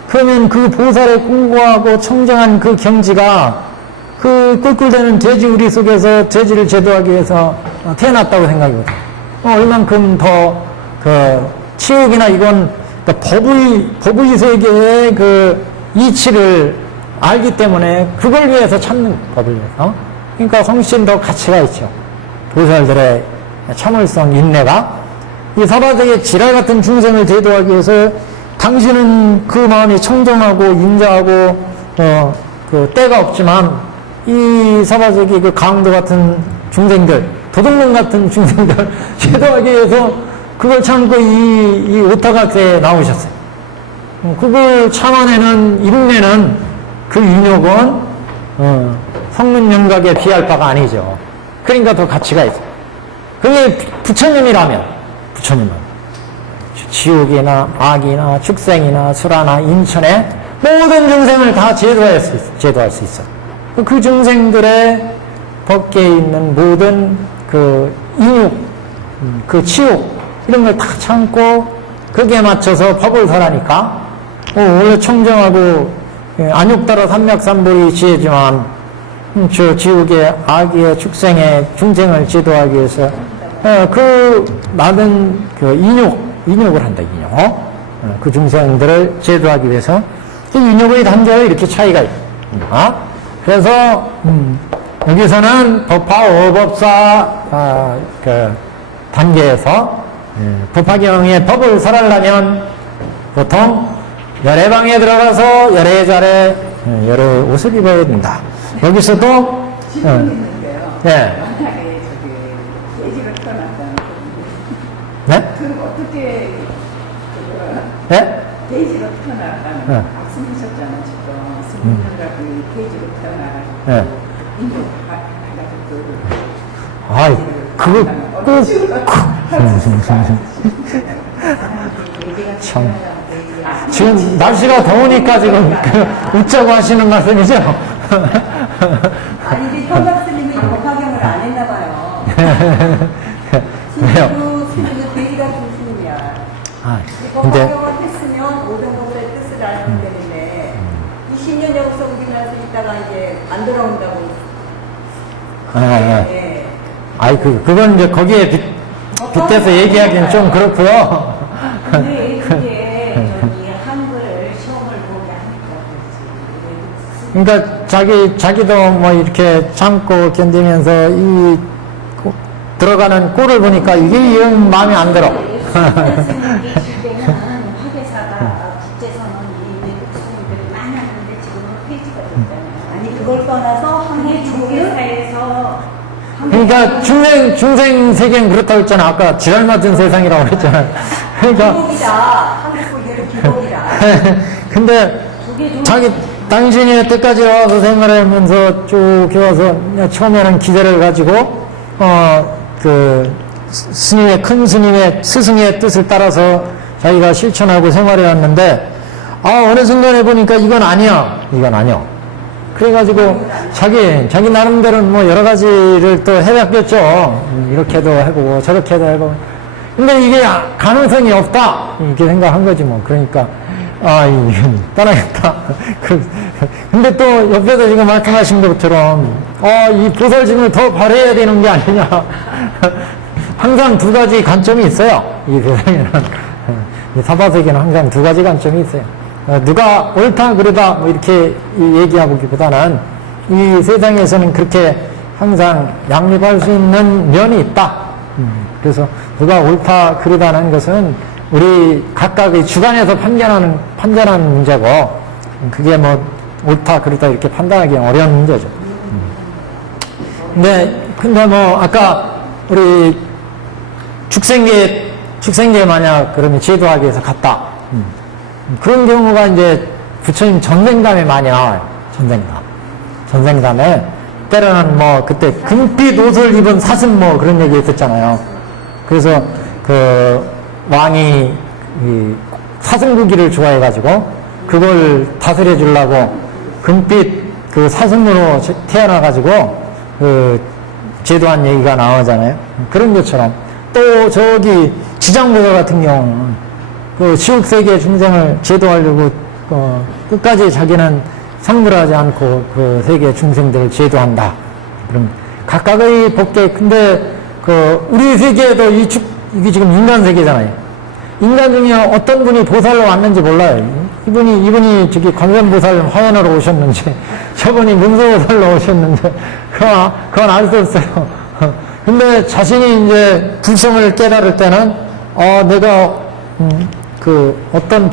그러면 그 보살의 공고하고 청정한 그 경지가 그 꿀꿀대는 돼지 우리 속에서 돼지를 제도하기 위해서 태어났다고 생각이거든. 얼만큼 더 그 치욕이나 이건 법의 세계의 그 이치를 알기 때문에 그걸 위해서 참는 법을 위해서. 그러니까 훨씬 더 가치가 있죠. 보살들의 참을성, 인내가. 이 사바세계 지랄 같은 중생을 제도하기 위해서 당신은 그 마음이 청정하고 인자하고 그 때가 없지만 이 사바세계 그 강도 같은 중생들, 도둑놈 같은 중생들 제도하기 위해서 그걸 참고 이 오타각세에 나오셨어요. 그걸 참아내는 일내는 그 인욕은 성문 영각에 비할 바가 아니죠. 그러니까 더 가치가 있어요. 그게 부처님이라면 지옥이나 악이나 축생이나 수라나 인천에 모든 중생을 다 제도할 수 있어. 그 중생들의 법계에 있는 모든 그 인욕, 그 치욕 이런 걸 다 참고 거기에 맞춰서 법을 설하니까 원래 청정하고 안욕따라 삼맥삼보이 지혜지만 저 지옥의 악의 축생의 중생을 제도하기 위해서 그 많은 그 인욕을 한다. 인욕. 그 중생들을 제도하기 위해서 이 인욕의 단계가 이렇게 차이가 있습니다. 그래서 여기서는 법화 오법사 그 단계에서 법화경의 법을 설하려면 보통 열애 방에 들어가서 열애 자리에 열애 옷을 입어야 된다. 여기서도 질문이 있는데요. 예. 만약에 돼지로 태어났다는 네? 그럼 어떻게 네? 돼지로 태어났다는 네. 말씀하셨잖아요. 지금 스님들하고 돼지로 태어나가지고 네. 인도 가가지고 아이, 그거 참. 지금 날씨가 더우니까 지금 웃자고 하시는 말씀이죠? 아니, 이제 현박스님이 법화경을 안 했나 봐요. 왜요? 스님은 돼지가 중심이야. 아, 근데, 법화경을 했으면 모든 것의 뜻을 알면 되는데 20년 여기서 우리나라에서 있다가 이제 안 돌아온다고. 예. 아이, 그건 이제 거기에 빗대서 얘기하기는 좀 그렇고요. 근데 그게 저기 한글 시험을 보게 하니까 그러니까 자기도 뭐 이렇게 참고 견디면서 들어가는 꼴을 보니까 이게 영 마음에 안 들어. 선생님이 주제는 화계사가 국제선언 외국 스님들이 많이 하는데 지금은 폐지가 됐잖아요. 아니, 그걸 떠나서 한국 조계사에서 그러니까 중생 세계는 그렇다고 했잖아. 아까 지랄 맞은 세상이라고 그랬잖아. 그러니까 기복이다. 한국 고개를 기복이다. 근데 당신이 여태까지 와서 생활하면서 쭉 해와서 처음에는 기대를 가지고 그 스님의 큰 스승의 뜻을 따라서 자기가 실천하고 생활해 왔는데 어느 순간에 보니까 이건 아니야. 그래가지고 자기 나름대로 뭐 여러 가지를 또 해봤겠죠. 이렇게도 해보고 저렇게도 해보고. 근데 이게 가능성이 없다 이렇게 생각한 거지 뭐. 그러니까 떠나겠다. 근데 또 옆에서 지금 말씀하신 것처럼 이 보살심을 더 발휘해야 되는 게 아니냐. 항상 두 가지 관점이 있어요. 이 세상에는. 이 사바세계는 항상 두 가지 관점이 있어요. 누가 옳다 그르다 뭐 이렇게 얘기하기보다는 이 세상에서는 그렇게 항상 양립할 수 있는 면이 있다. 그래서 누가 옳다 그르다는 것은 우리 각각의 주관에서 판단하는 문제고, 그게 뭐 옳다 그르다 이렇게 판단하기 어려운 문제죠. 근데 뭐 아까 우리 축생계 만약 그러면 제도하기 위해서 갔다. 그런 경우가 이제 부처님 전생담에 많이 나와요. 전생담에 때로는 뭐 그때 금빛 옷을 입은 사슴 뭐 그런 얘기 했었잖아요. 그래서 그 왕이 이 사슴고기를 좋아해가지고 그걸 다스려 주려고 금빛 그 사슴으로 태어나가지고 그 제도한 얘기가 나오잖아요. 그런 것처럼 또 저기 지장보살 같은 경우는 그 지옥세계 중생을 제도하려고 끝까지 자기는 상불하지 않고 그 세계 중생들을 제도한다. 그럼 각각의 법계. 근데 그 우리 세계에도 이게 지금 인간 세계잖아요. 인간 중에 어떤 분이 보살로 왔는지 몰라요. 이분이 저기 관세음보살 화연으로 오셨는지, 저분이 문서보살로 오셨는지, 그건 알 수 없어요. 근데 자신이 이제 불성을 깨달을 때는, 내가, 그, 어떤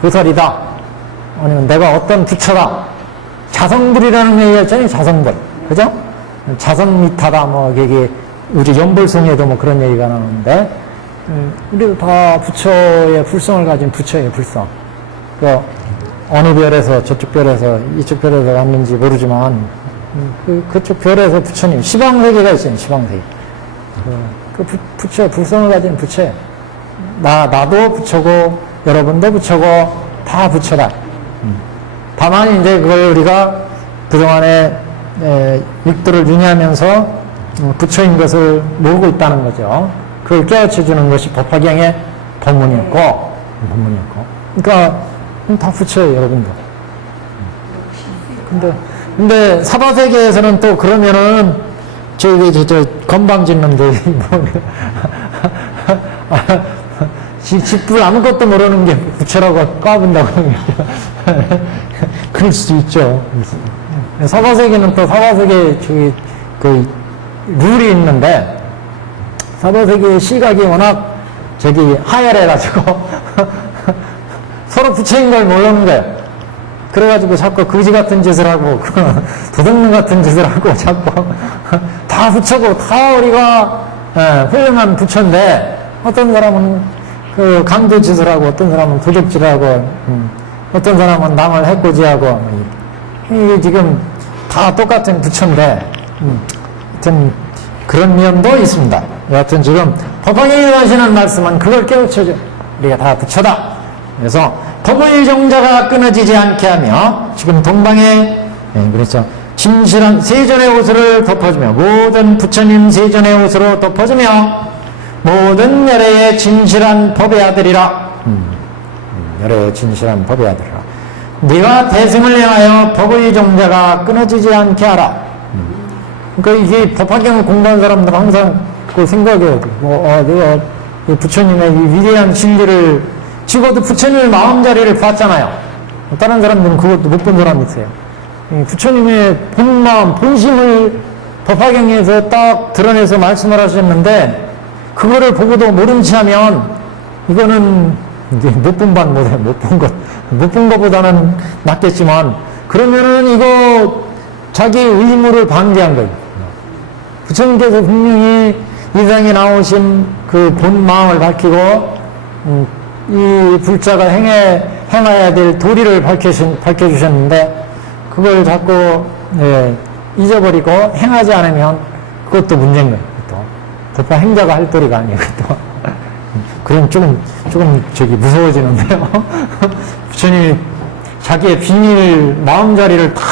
보살이다. 아니면 내가 어떤 부처다. 자성불이라는 얘기였잖아요, 자성불. 그죠? 자성미타다, 뭐, 이게, 우리 연불송에도 뭐 그런 얘기가 나오는데, 우리도 다 부처의 불성을 가진 부처의 불성. 어느 별에서, 저쪽 별에서, 이쪽 별에서 왔는지 모르지만, 그쪽 별에서 부처님, 시방세계가 있어요, 시방세계. 부처, 불성을 가진 부처예요. 나도 부처고, 여러분도 부처고, 다 부처다. 다만, 이제 그걸 우리가 그동안에, 육도를 윤회하면서 부처인 것을 모르고 있다는 거죠. 그걸 깨우쳐 주는 것이 법화경의 법문이었고. 그러니까, 다 부처예요, 여러분들. 근데 사바세계에서는 또 그러면은 저 건방 짓는데 집불 아무것도 모르는 게 부처라고 까분다고 그럴 수도 있죠. 사바세계는 또 사바세계 저기 그 룰이 있는데, 사바세계의 시각이 워낙 저기 하열해가지고 서로 부처인 걸 모르는 거예요. 그래가지고 자꾸 거지 같은 짓을 하고, 도둑놈 같은 짓을 하고, 자꾸, 다 부처고, 다 우리가, 훌륭한 부처인데, 어떤 사람은 그 강도 짓을 하고, 어떤 사람은 도둑질을 하고, 어떤 사람은 남을 해코지하고, 이게 지금 다 똑같은 부처인데, 하여튼, 그런 면도 있습니다. 여하튼 지금, 법화경에 하시는 말씀은 그걸 깨우쳐줘. 우리가 다 부처다. 그래서 법의 종자가 끊어지지 않게 하며, 지금 동방에 그렇죠, 진실한 세존의 옷을 덮어주며, 모든 부처님 세존의 옷으로 덮어주며, 모든 열애의 진실한 법의 아들이라. 열애의 진실한 법의 아들이라. 네가 대승을 향하여 법의 종자가 끊어지지 않게 하라. 그러니까 이게 법화경을 공부한 사람들은 항상 그 생각해요. 내가 부처님의 이 위대한 진리를, 적어도 부처님의 마음자리를 봤잖아요. 다른 사람들은 그것도 못 본 사람이 있어요. 부처님의 본마음, 본심을 법화경에서 딱 드러내서 말씀을 하셨는데, 그거를 보고도 모른 체 하면, 이거는 이제 못 본 반 못해요. 못 본 것보다는 낫겠지만, 그러면은 이거 자기 의무를 방기한 거예요. 부처님께서 분명히 이 세상에 나오신 그 본 마음을 밝히고, 이 불자가 행해야 될 도리를 밝혀주셨는데, 그걸 자꾸, 잊어버리고 행하지 않으면 그것도 문제인 거예요. 법화 행자가 할 도리가 아니에요, 또. 그럼 조금 무서워지는데요. 부처님이 자기의 비밀, 마음자리를 딱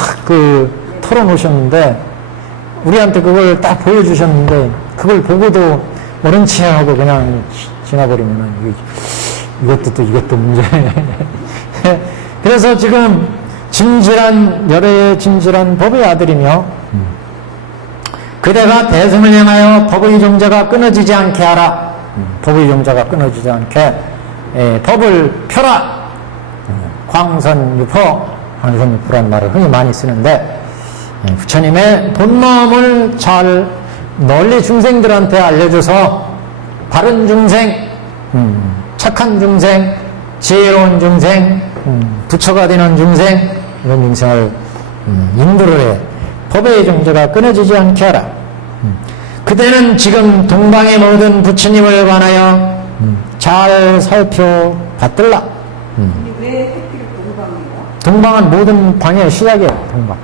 털어놓으셨는데, 우리한테 그걸 딱 보여주셨는데, 그걸 보고도 모른 채 하고 그냥 지나버리면은 이것도 또 이것도 문제. 그래서 지금 여러의 진실한 법의 아들이며 그대가 대승을 향하여 법의 종자가 끊어지지 않게 하라. 법의 종자가 끊어지지 않게 법을 펴라. 광선유포라는 말을 흔히 많이 쓰는데 부처님의 본마음을 잘 널리 중생들한테 알려줘서 바른 중생, 착한 중생, 지혜로운 중생, 부처가 되는 중생, 이런 중생을 인도를 해 법의 종자가 끊어지지 않게 하라. 그대는 지금 동방의 모든 부처님을 관하여 잘 살펴봤들라. 근데 왜 택기를 동방이에요? 동방은 모든 방의 시작이에요. 동방.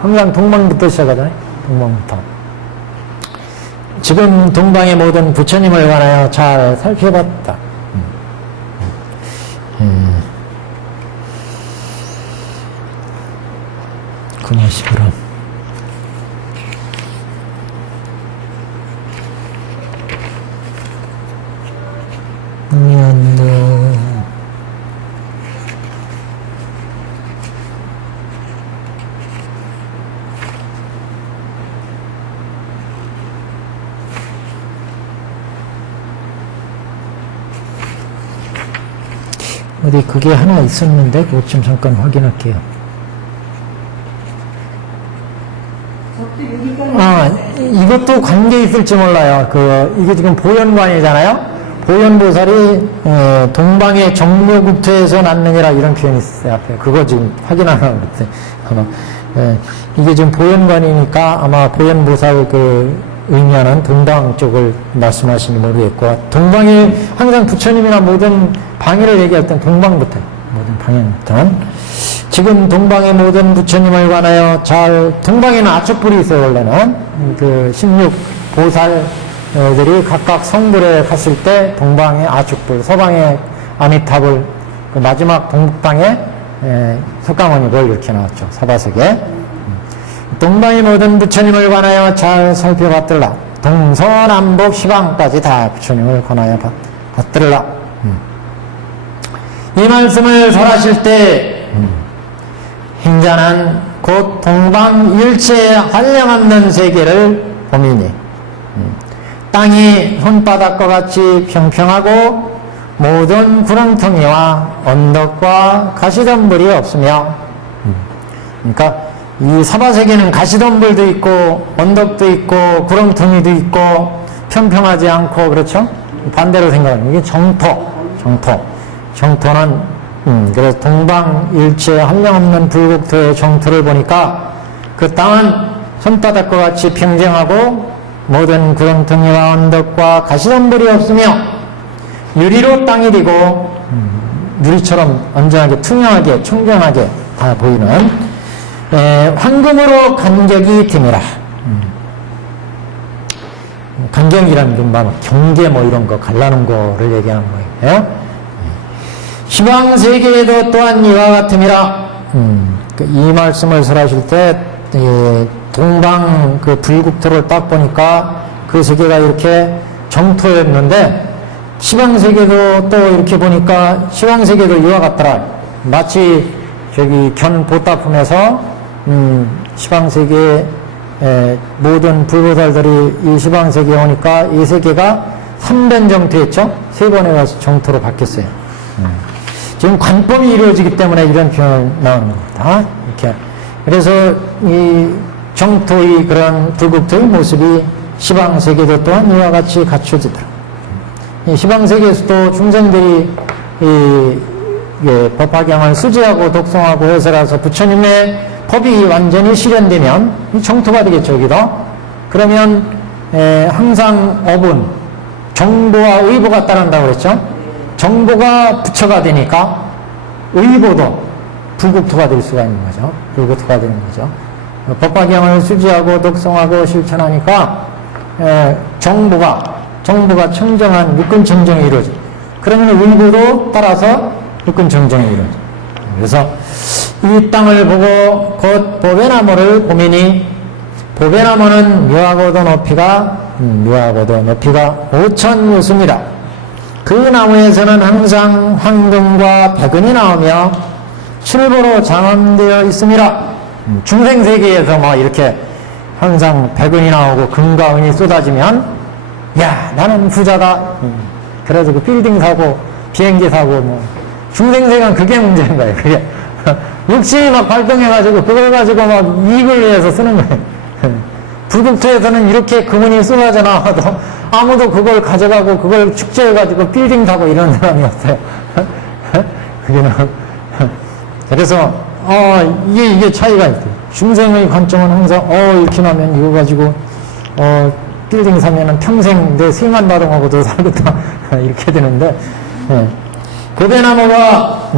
항상 동방부터 시작하잖아요. 동방부터. 지금 동방의 모든 부처님을 관하여 잘 살펴봤다. 군야식으로. 어디 그게 하나 있었는데 그것 좀 잠깐 확인할게요. 이것도 관계 있을지 몰라요. 이게 지금 보현관이잖아요. 보현보살이 동방의 정묘국토에서 났느니라 이런 표현이 있어요. 앞에 그거 지금 확인하려고 그랬어요. 이게 지금 보현관이니까 아마 보현보살 의미하는 동방 쪽을 말씀하시는지 모르겠고, 동방에 항상 부처님이나 모든 방위를 얘기할 땐 동방부터, 모든 방위부터는 지금 동방의 모든 부처님을 관하여 동방에는 아축불이 있어요. 원래는 16보살들이 각각 성불에 갔을 때 동방에 아축불, 서방에 아미타불, 마지막 동북방에 석가모니불 이렇게 나왔죠. 사바석에. 동방의 모든 부처님을 관하여 잘 살펴봤들라. 동서남북 시방까지 다 부처님을 관하여 봤들라. 이 말씀을 설하실 때 행자는 곧 동방 일체의 한량없는 세계를 보미니 땅이 손바닥과 같이 평평하고 모든 구렁텅이와 언덕과 가시덤불이 없으며, 그러니까 이 사바세계는 가시덤불도 있고 언덕도 있고 구렁텅이도 있고 평평하지 않고, 그렇죠? 반대로 생각하면 이게 정토는 그래서 동방 일체 한량없는 불국토의 정토를 보니까 그 땅은 손바닥과 같이 평정하고 모든 구렁텅이와 언덕과 가시덤불이 없으며 유리로 땅이 되고 유리처럼 언전하게 투명하게 청정하게 다 보이는 황금으로 간격이 됨이라. 간격이라는 게 뭐 경계 뭐 이런 거 갈라놓은 거를 얘기하는 거예요. 시방세계에도 또한 이와 같음이라. 이 말씀을 설하실 때 동방 그 불국토를 딱 보니까 그 세계가 이렇게 정토였는데 시방세계도 또 이렇게 보니까 시방세계도 이와 같더라. 마치 저기 견보따품에서 시방세계의 모든 불보살들이 이 시방세계에 오니까 이 세계가 3변 정토였죠. 3번에 가서 정토로 바뀌었어요. 지금 관법이 이루어지기 때문에 이런 표현이 나오는 겁니다. 이렇게. 그래서 이 정토의 그런 불국토의 모습이 시방세계도 또한 이와 같이 갖춰지더라. 이 시방세계에서도 중생들이 법화경을 수지하고 독송하고 해설해서 부처님의 법이 완전히 실현되면 이 정토가 되겠죠, 여기도. 그러면 항상 업은 정보와 의보가 따른다고 그랬죠. 정보가 부처가 되니까 의보도 불국토가 될 수가 있는 거죠. 불국토가 되는 거죠. 법화경을 수지하고 독송하고 실천하니까 정보가 청정한 육근청정이 이루어져. 그러면 의보도 따라서 육근청정이 이루어져. 그래서 이 땅을 보고 곧 법의 나무를 보미니 보배나무는 묘하고도 높이가 5천 유수니라. 그 나무에서는 항상 황금과 백은이 나오며 칠보로 장엄되어 있음이라. 중생세계에서 뭐 이렇게 항상 백은이 나오고 금과 은이 쏟아지면 야 나는 부자다. 그래서 그 빌딩 사고 비행기 사고 뭐 중생세계는 그게 문제인 거예요. 그게 욕심이 막 발동해가지고 그걸 가지고 막 이익을 위해서 쓰는 거예요. 불국토에서는 이렇게 금은이 쏟아져 나와도 아무도 그걸 가져가고 그걸 축제해가지고 빌딩 사고 이런 사람이 없어요. 그게는 그래서 이게 차이가 있어요. 중생의 관점은 항상 이렇게 나면 이거 가지고 빌딩 사면은 평생 내 수익만 받아먹어도 살겠다 이렇게 되는데 보배나무가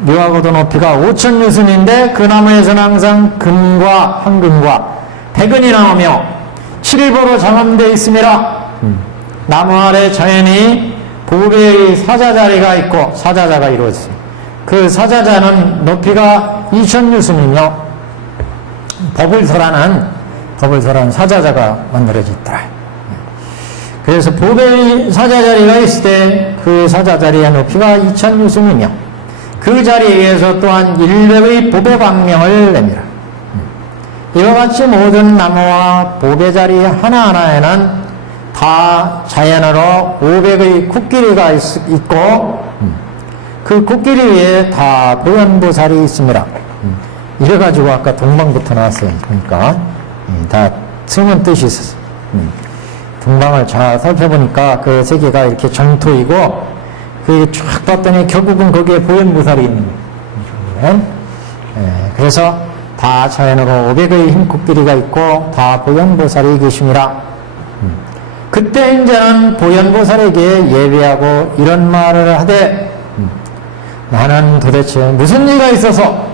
묘하고도 높이가 5천 유순인데 그 나무에서는 항상 금과 황금과 백은이 나오며 칠보로 장엄되어 있음이라. 나무 아래 자연히 보배의 사자자리가 있고 사자자가 이루어졌어요. 그 사자자는 높이가 2천 유순이며 버블서라는 사자자가 만들어져 있더라. 그래서 보배의 사자자리가 있을 때 그 사자자리의 높이가 2천 유순이며 그 자리에서 또한 100의 보배방명을 내미라. 이와 같이 모든 나무와 보배자리 하나하나에는 다 자연으로 500의 코끼리가 있고 그 코끼리 위에 다 보현보살이 있습니다. 이래가지고 아까 동방부터 나왔어요. 그러니까 다 숨은 뜻이 있었어요. 동방을 잘 살펴보니까 그 세계가 이렇게 정토이고 그 쫙 봤더니 결국은 거기에 보현보살이 있는 거예요. 그래서 다 자연으로 500의 흰 코끼리가 있고 다 보현보살이 계심이라. 그때 이제는 보현보살에게 예배하고 이런 말을 하되 나는 도대체 무슨 일가 있어서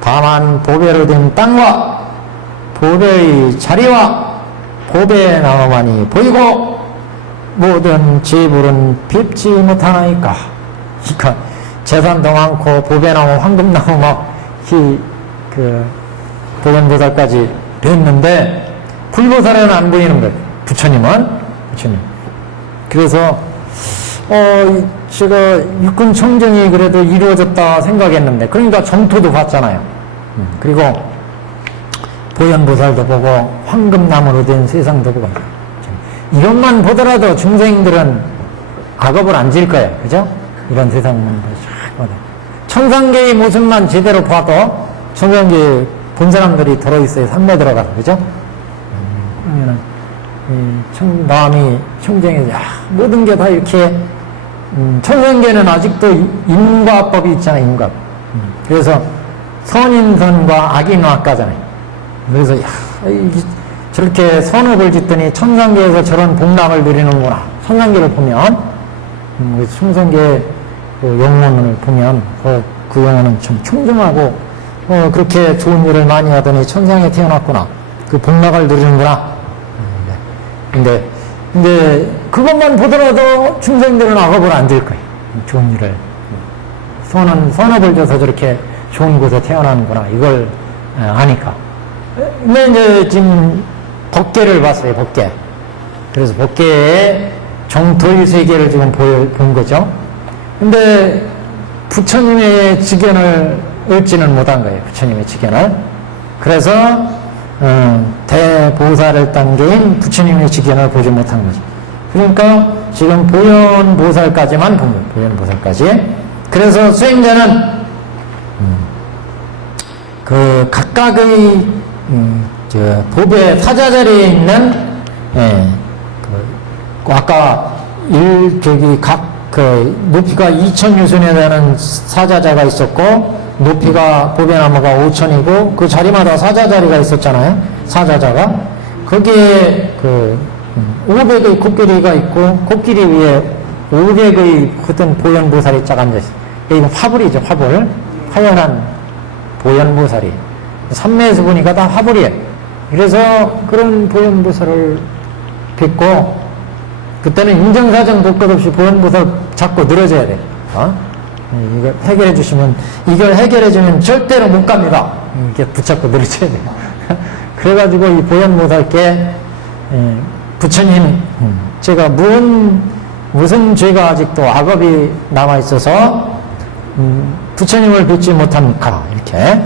다만 보배로 된 땅과 보배의 자리와 보배의 나무만이 보이고 모든 재물은 빚지 못하나이까. 그러니까 재산도 많고 보배나무 황금나무 막 보현보살까지 됐는데 불보살에는 안 보이는 거예요. 부처님. 그래서 제가 육군 청정이 그래도 이루어졌다 생각했는데 그러니까 정토도 봤잖아요. 그리고 보현보살도 보고 황금나무로 된 세상도 보고 이것만 보더라도 중생들은 악업을 안 질 거예요. 그죠? 이런 세상만 쫙 보다. 천상계의 모습만 제대로 봐도 천상계에 본 사람들이 들어있어요. 산매 들어가서. 그죠? 그러면은 마음이 청정해서 모든 게 다 이렇게 천상계는 아직도 인과법이 있잖아요. 인과법. 그래서 선인선과 악인악가잖아요. 그래서 저렇게 선업을 짓더니 천상계에서 저런 복락을 누리는구나. 천상계를 보면 천상계 영혼을 보면 그 영혼은 참 청정하고 그렇게 좋은 일을 많이 하더니 천상에 태어났구나. 그 복락을 누리는구나. 근데 그것만 보더라도 중생들은 악업을 안 들 거예요. 좋은 일을. 선업을 줘서 저렇게 좋은 곳에 태어나는구나. 이걸 아니까. 근데 이제 지금 법계를 봤어요. 법계. 그래서 법계의 정토의 세계를 지금 본 거죠. 근데 부처님의 직연을 읽지는 못한 거예요. 부처님의 직연을. 그래서 대보살을 단계인 부처님의 직연을 보지 못한 거죠. 그러니까 지금 보현보살까지만 본 거예요. 보현보살까지. 그래서 수행자는 그 각각의 보배 사자자리에 있는 아까 높이가 2,000유순에 되는 사자자가 있었고 높이가 보배나무가 5,000이고 그 자리마다 사자자리가 있었잖아요. 사자자가 거기에 500의 코끼리가 있고 코끼리 위에 500의 어떤 보현보살이 쫙 앉아있어요. 이거 화불이죠. 화불. 하얀한 보현보살이 삼매에서 보니까 다 화불이에요. 그래서 그런 보현보살을 뵙고 그때는 인정사정 볼 것 없이 보현보살 잡고 늘어져야 돼요. 이걸 해결해 주시면, 이걸 해결해 주면 절대로 못 갑니다. 이렇게 붙잡고 늘어져야 돼요. 그래가지고 이 보현보살께 부처님, 제가 무슨 죄가 아직도 악업이 남아있어서 부처님을 뵙지 못합니까? 이렇게.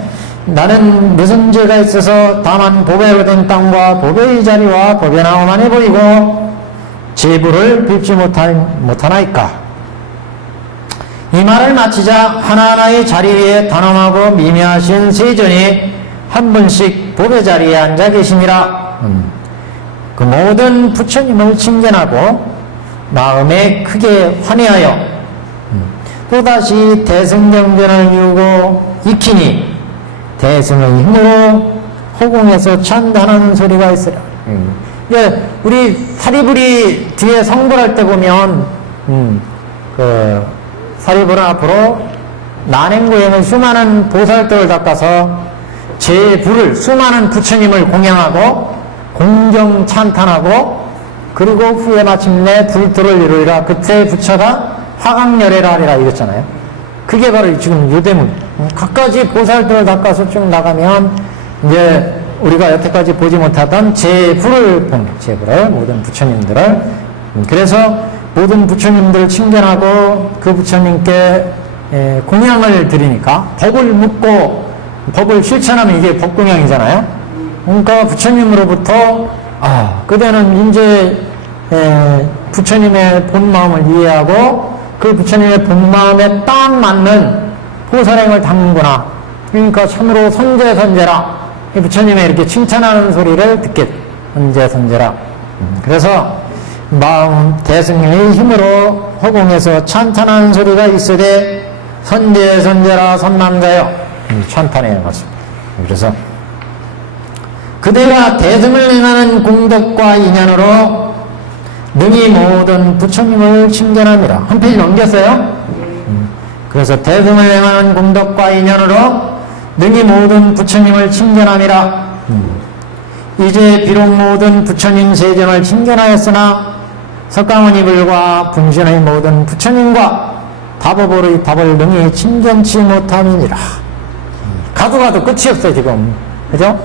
나는 무슨 죄가 있어서 다만 보배로 된 땅과 보배의 자리와 보배나무만이 보이고 제부를 뵙지 못하나이까? 이 말을 마치자 하나하나의 자리 위에 단엄하고 미묘하신 세존이 한 분씩 보배 자리에 앉아 계시니라. 그 모든 부처님을 칭견하고 마음에 크게 환희하여 또다시 대승경전을 이루고 익히니 대승의 힘으로 호공에서 찬단하는 소리가 있으라. 우리 사리불이 뒤에 성불할 때 보면 그 사리불 앞으로 난행고행을 수많은 보살들을 닦아서 제 불을 수많은 부처님을 공양하고 공경 찬탄하고 그리고 후에 마침내 불도를 이루리라. 그때 부처가 화강열애라 하리라 이랬잖아요. 그게 바로 지금 유대문. 갖가지 보살들을 닦아서 쭉 나가면 이제 우리가 여태까지 보지 못하던 제불을 본 제불을 모든 부처님들을 그래서 모든 부처님들을 칭견하고 그 부처님께 공양을 드리니까 법을 묻고 법을 실천하면 이게 법공양이잖아요. 그러니까 부처님으로부터 그대는 이제 부처님의 본 마음을 이해하고 그 부처님의 본 마음에 딱 맞는 보살행을 닦는구나. 그러니까 참으로 선제선제라. 부처님의 이렇게 칭찬하는 소리를 듣게 선제선제라. 그래서 마음 대승의 힘으로 허공에서 찬탄하는 소리가 있으되 선제선제라 선남자여 찬탄해야 맞습니다. 그래서 그대가 대승을 행하는 공덕과 인연으로 능히 모든 부처님을 칭견합니다. 한 페이지 넘겼어요? 그래서 대승을 행하는 공덕과 인연으로 능히 모든 부처님을 칭견함이라. 이제 비록 모든 부처님 세존을 칭견하였으나 석가모니 불과 분신의 모든 부처님과 다법으로의 답을 능히 칭견치 못함이니라. 가도 끝이 없어요 지금. 그죠?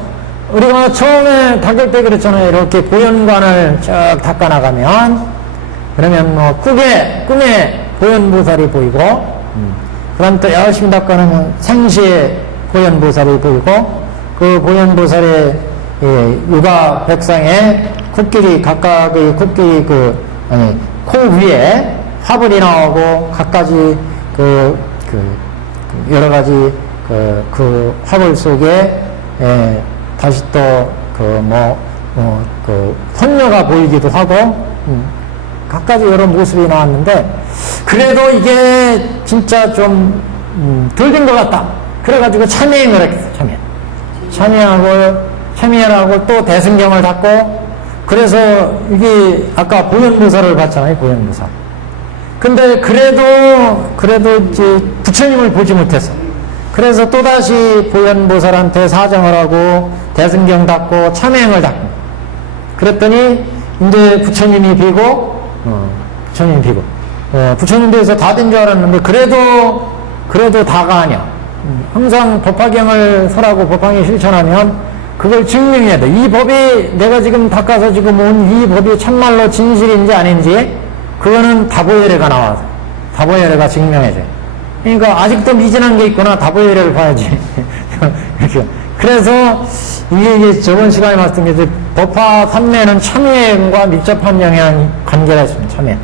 우리가 처음에 닦을 때 그랬잖아요. 이렇게 보현관을 쭉 닦아나가면 그러면 뭐 꿈에 보현보살이 보이고 그 다음 또 열심히 닦아나면 생시에 보현보살이 보이고 그 보현보살의 유가 백상에 코끼리 각각의 코끼리 코 위에 화불이 나오고 각가지 여러 가지 그 화불 속에 다시 또 선녀가 보이기도 하고 각가지 여러 모습이 나왔는데 그래도 이게 진짜 좀 덜 된 것 같다. 그래가지고 참여행을 했겠어. 참여하고 또 대승경을 닦고 그래서 이게 아까 보현보살을 봤잖아요. 보현보살. 근데 그래도 이제 부처님을 보지 못했어. 그래서 또다시 보현보살한테 사정을 하고 대승경 닦고 참여행을 닦고 그랬더니 이제 부처님이 비고 부처님 돼서 다 된 줄 알았는데 그래도 다가 아니야. 항상 법화경을 설하고 법화경을 실천하면 그걸 증명해야 돼. 이 법이 내가 지금 닦아서 지금 온 이 법이 참말로 진실인지 아닌지 그거는 다보열애가 나와서 다보열애가 증명해줘요. 그러니까 아직도 미진한 게 있구나. 다보열애를 봐야지. 그래서 이게 저번 시간에 말씀드린 법화 삼매는 참여행과 밀접한 영향 관계가 있습니다. 참여.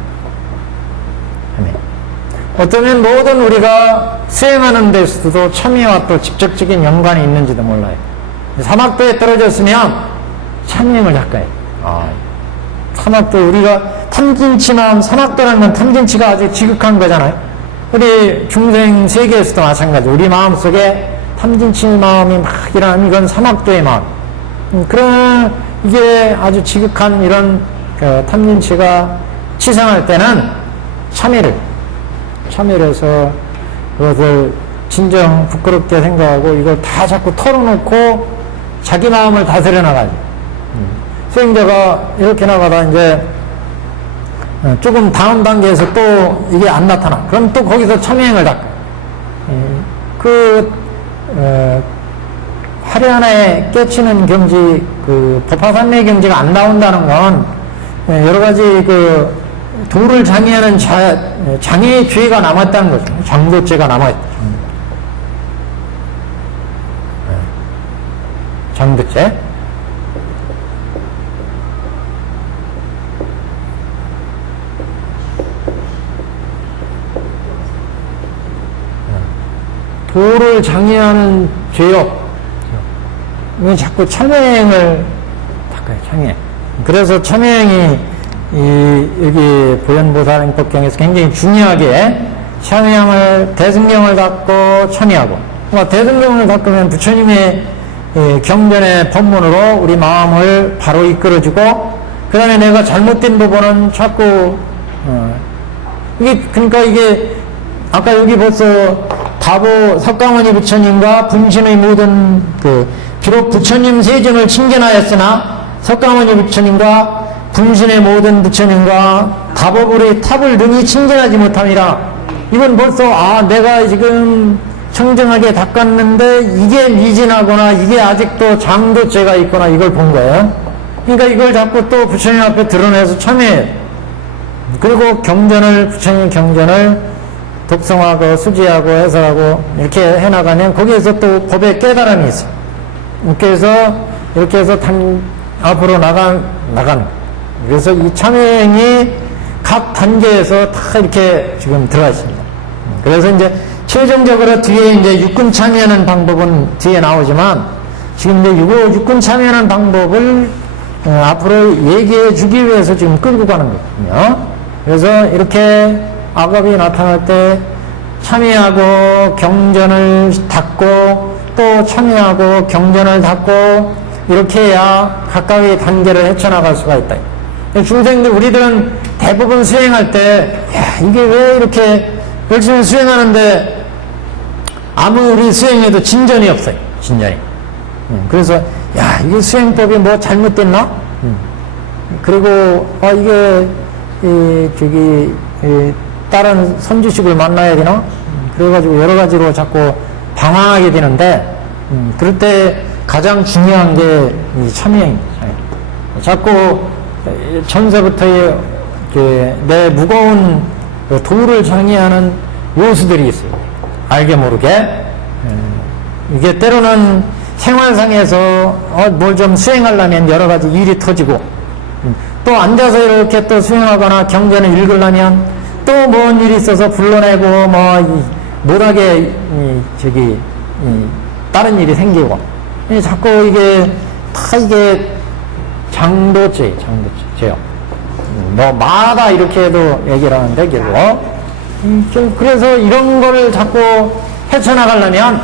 어쩌면 모든 우리가 수행하는 데서도 참여와 또 직접적인 연관이 있는지도 몰라요. 사막도에 떨어졌으면 참여행을 닦아야 돼요. 사막도 우리가 탐진치만 사막도라는 건 탐진치가 아주 지극한 거잖아요. 우리 중생 세계에서도 마찬가지. 우리 마음속에 탐진치 마음이 막 일어나면 이건 사막도의 마음. 그런 이게 아주 지극한 이런 탐진치가 치생할 때는 참여를 해서 그것을 진정 부끄럽게 생각하고 이걸 다 자꾸 털어놓고 자기 마음을 다스려 나가죠. 수행자가 이렇게 나가다 이제 조금 다음 단계에서 또 이게 안 나타나. 그럼 또 거기서 참여행을 닦아요. 화려한에 깨치는 경지, 그 법화산내 경지가 안 나온다는 건 여러 가지 그 도를 장애하는 장애의 죄가 남았다는 거죠. 장도죄가 남아있다. 장도죄. 도를 장애하는 죄업. 이건 자꾸 참여행을 닦아요, 참여행. 그래서 참여행이 여기 보현보살행법경에서 굉장히 중요하게 참여행을, 대승경을 닦고 참여하고. 그러니까 대승경을 닦으면 부처님의 경전의 법문으로 우리 마음을 바로 이끌어주고, 그 다음에 내가 잘못된 부분은 자꾸, 그러니까 이게, 아까 여기 벌써 다보 석가모니 부처님과 분신의 모든 비록 부처님 세존을 칭견하였으나 석가모니 부처님과 분신의 모든 부처님과 다보불의 탑을 능히 칭견하지 못함이라. 이건 벌써 내가 지금 청정하게 닦았는데 이게 미진하거나 이게 아직도 장도죄가 있거나 이걸 본 거예요. 그러니까 이걸 자꾸 또 부처님 앞에 드러내서 참여해요. 그리고 부처님 경전을 독성하고 수지하고 해설하고 이렇게 해나가면 거기에서 또 법의 깨달음이 있어요. 이렇게 해서 앞으로 나가는 거예요. 그래서 이 참여행이 각 단계에서 다 이렇게 지금 들어가 있습니다. 그래서 이제 최종적으로 뒤에 이제 육군 참여하는 방법은 뒤에 나오지만 지금 이제 육군 참여하는 방법을 앞으로 얘기해 주기 위해서 지금 끌고 가는 거거든요. 그래서 이렇게 악업이 나타날 때 참여하고 경전을 닦고 또 참여하고 경전을 닦고 이렇게 해야 각각의 단계를 헤쳐나갈 수가 있다. 중생들 우리들은 대부분 수행할 때 이게 왜 이렇게 열심히 수행하는데 아무리 수행해도 진전이 없어요. 진전이. 그래서 이게 수행법이 뭐 잘못됐나? 그리고 이게 다른 선주식을 만나야 되나? 그래가지고 여러 가지로 자꾸 방황하게 되는데, 그럴 때 가장 중요한 게 이 참여행입니다. 자꾸 전서부터의 내 무거운 도를 장애하는 요소들이 있어요. 알게 모르게. 이게 때로는 생활상에서 뭘 좀 수행하려면 여러 가지 일이 터지고, 또 앉아서 이렇게 또 수행하거나 경전을 읽으려면 또 뭔 일이 있어서 불러내고 못하게 다른 일이 생기고 자꾸 이게 다 이게 장도죄요. 마다 이렇게 해도 얘기를 하는데 결국 그래서 이런 거를 자꾸 헤쳐나가려면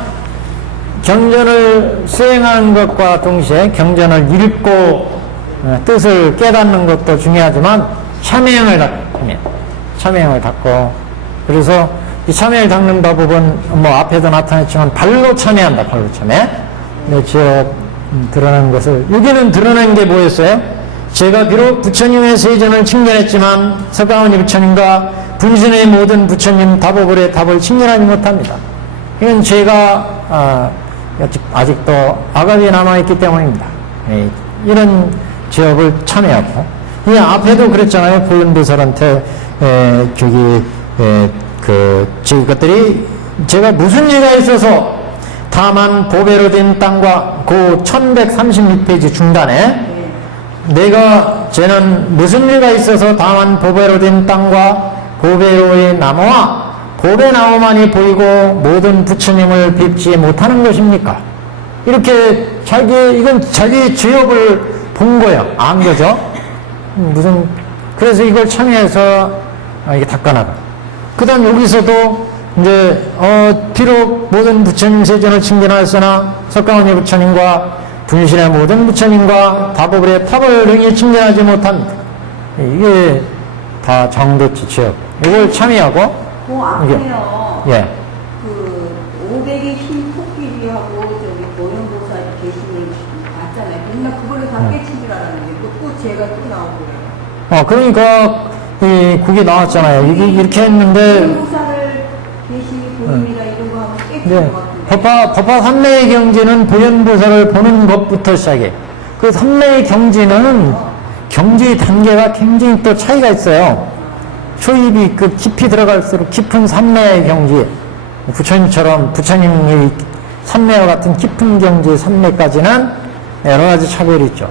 경전을 수행하는 것과 동시에 경전을 읽고 뜻을 깨닫는 것도 중요하지만 참여행을 닦고 그래서 이 참여를 닦는 방법은 앞에도 나타났지만 발로 참여한다. 발로 참여. 지역 드러난 것을 여기는 드러낸 게 뭐였어요? 제가 비록 부처님의 세전을 칭찬했지만 석가모니 부처님과 분신의 모든 부처님 다보불의 답을 칭찬하지 못합니다. 이건 제가 아직도 악업이 남아있기 때문입니다. 이런 지역을 참여하고 이 앞에도 그랬잖아요. 보현보살한테 저것들이 제가 무슨 일가 있어서 다만 보배로 된 땅과 그 1136페이지 중단에 쟤는 무슨 일가 있어서 다만 보배로 된 땅과 보배로의 나무와 보배 나무만이 보이고 모든 부처님을 뵙지 못하는 것입니까? 이렇게 이건 자기 죄업을 본 거야. 안 거죠? 그래서 이걸 참여해서 이게 닦아나가. 그 다음 여기서도 이제 비록 모든 부처님 세전을 칭찬하였으나 석가모니 부처님과 분신의 모든 부처님과 다보불의 탑을 능히 칭찬하지 못합니다. 이게 다 장도치 죄업. 이걸 참여하고 그 앞에요. 예. 그 500의 흰 토끼리하고 저기 보현보살이 계시는 봤잖아요. 맨날 그걸로 다 깨친 줄 알았는데 또 제가 또 나오고요. 그러니까 그게 나왔잖아요. 이렇게 했는데 보현보살을 계시 보임이나 이런 거 하면 깨친 것 같은데. 법화 삼매의 경지는 보현보살을 보는 것부터 시작해. 그 삼매의 경지는 경지 단계가 굉장히 또 차이가 있어요. 초입이 그 깊이 들어갈수록 깊은 삼매의 경지, 부처님처럼 부처님의 삼매와 같은 깊은 경지 삼매까지는 여러 가지 차별이 있죠.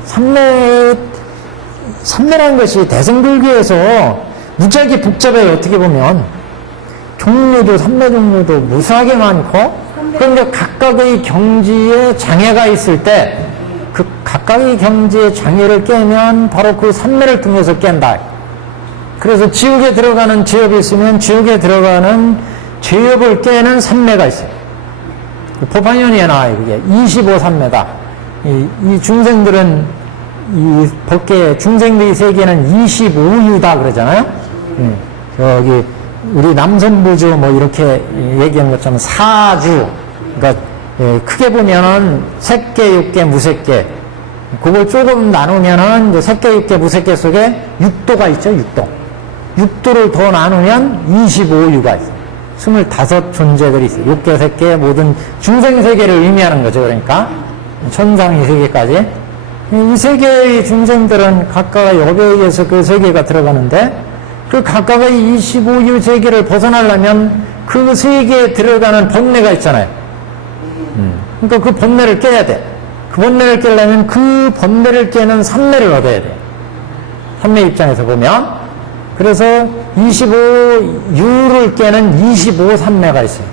삼매라는 것이 대승불교에서 무지하게 복잡해요. 어떻게 보면 종류도 삼매 종류도 무수하게 많고, 그런데 각각의 경지에 장애가 있을 때 그 각각의 경지의 장애를 깨면 바로 그 삼매를 통해서 깬다. 그래서 지옥에 들어가는 죄업이 있으면 지옥에 들어가는 죄업을 깨는 삼매가 있어요. 법화연이에 나와요. 그게 25삼매다. 이 중생들은 이 법계 중생의 세계는 25유다 그러잖아요. 여기 우리 남선부주 뭐 이렇게 얘기한 것처럼 사주, 그러니까 크게 보면은 색계, 육계, 무색계. 그걸 조금 나누면은 이제 색계, 육계, 무색계 속에 육도가 있죠. 육도를 더 나누면 25유가 있어요. 25 존재들이 있어요. 육계, 색계, 모든 중생 세계를 의미하는 거죠. 그러니까 천상의 세계까지. 이 세계의 중생들은 각각의 업에 의해서 그 세계가 들어가는데, 그 각각의 25유 세계를 벗어나려면 그 세계에 들어가는 번뇌가 있잖아요. 그러니까 그 번뇌를 깨야 돼. 그 번뇌를 깨려면 그 번뇌를 깨는 삼매를 얻어야 돼. 삼매 입장에서 보면. 그래서 25유를 깨는 25삼매가 있어요.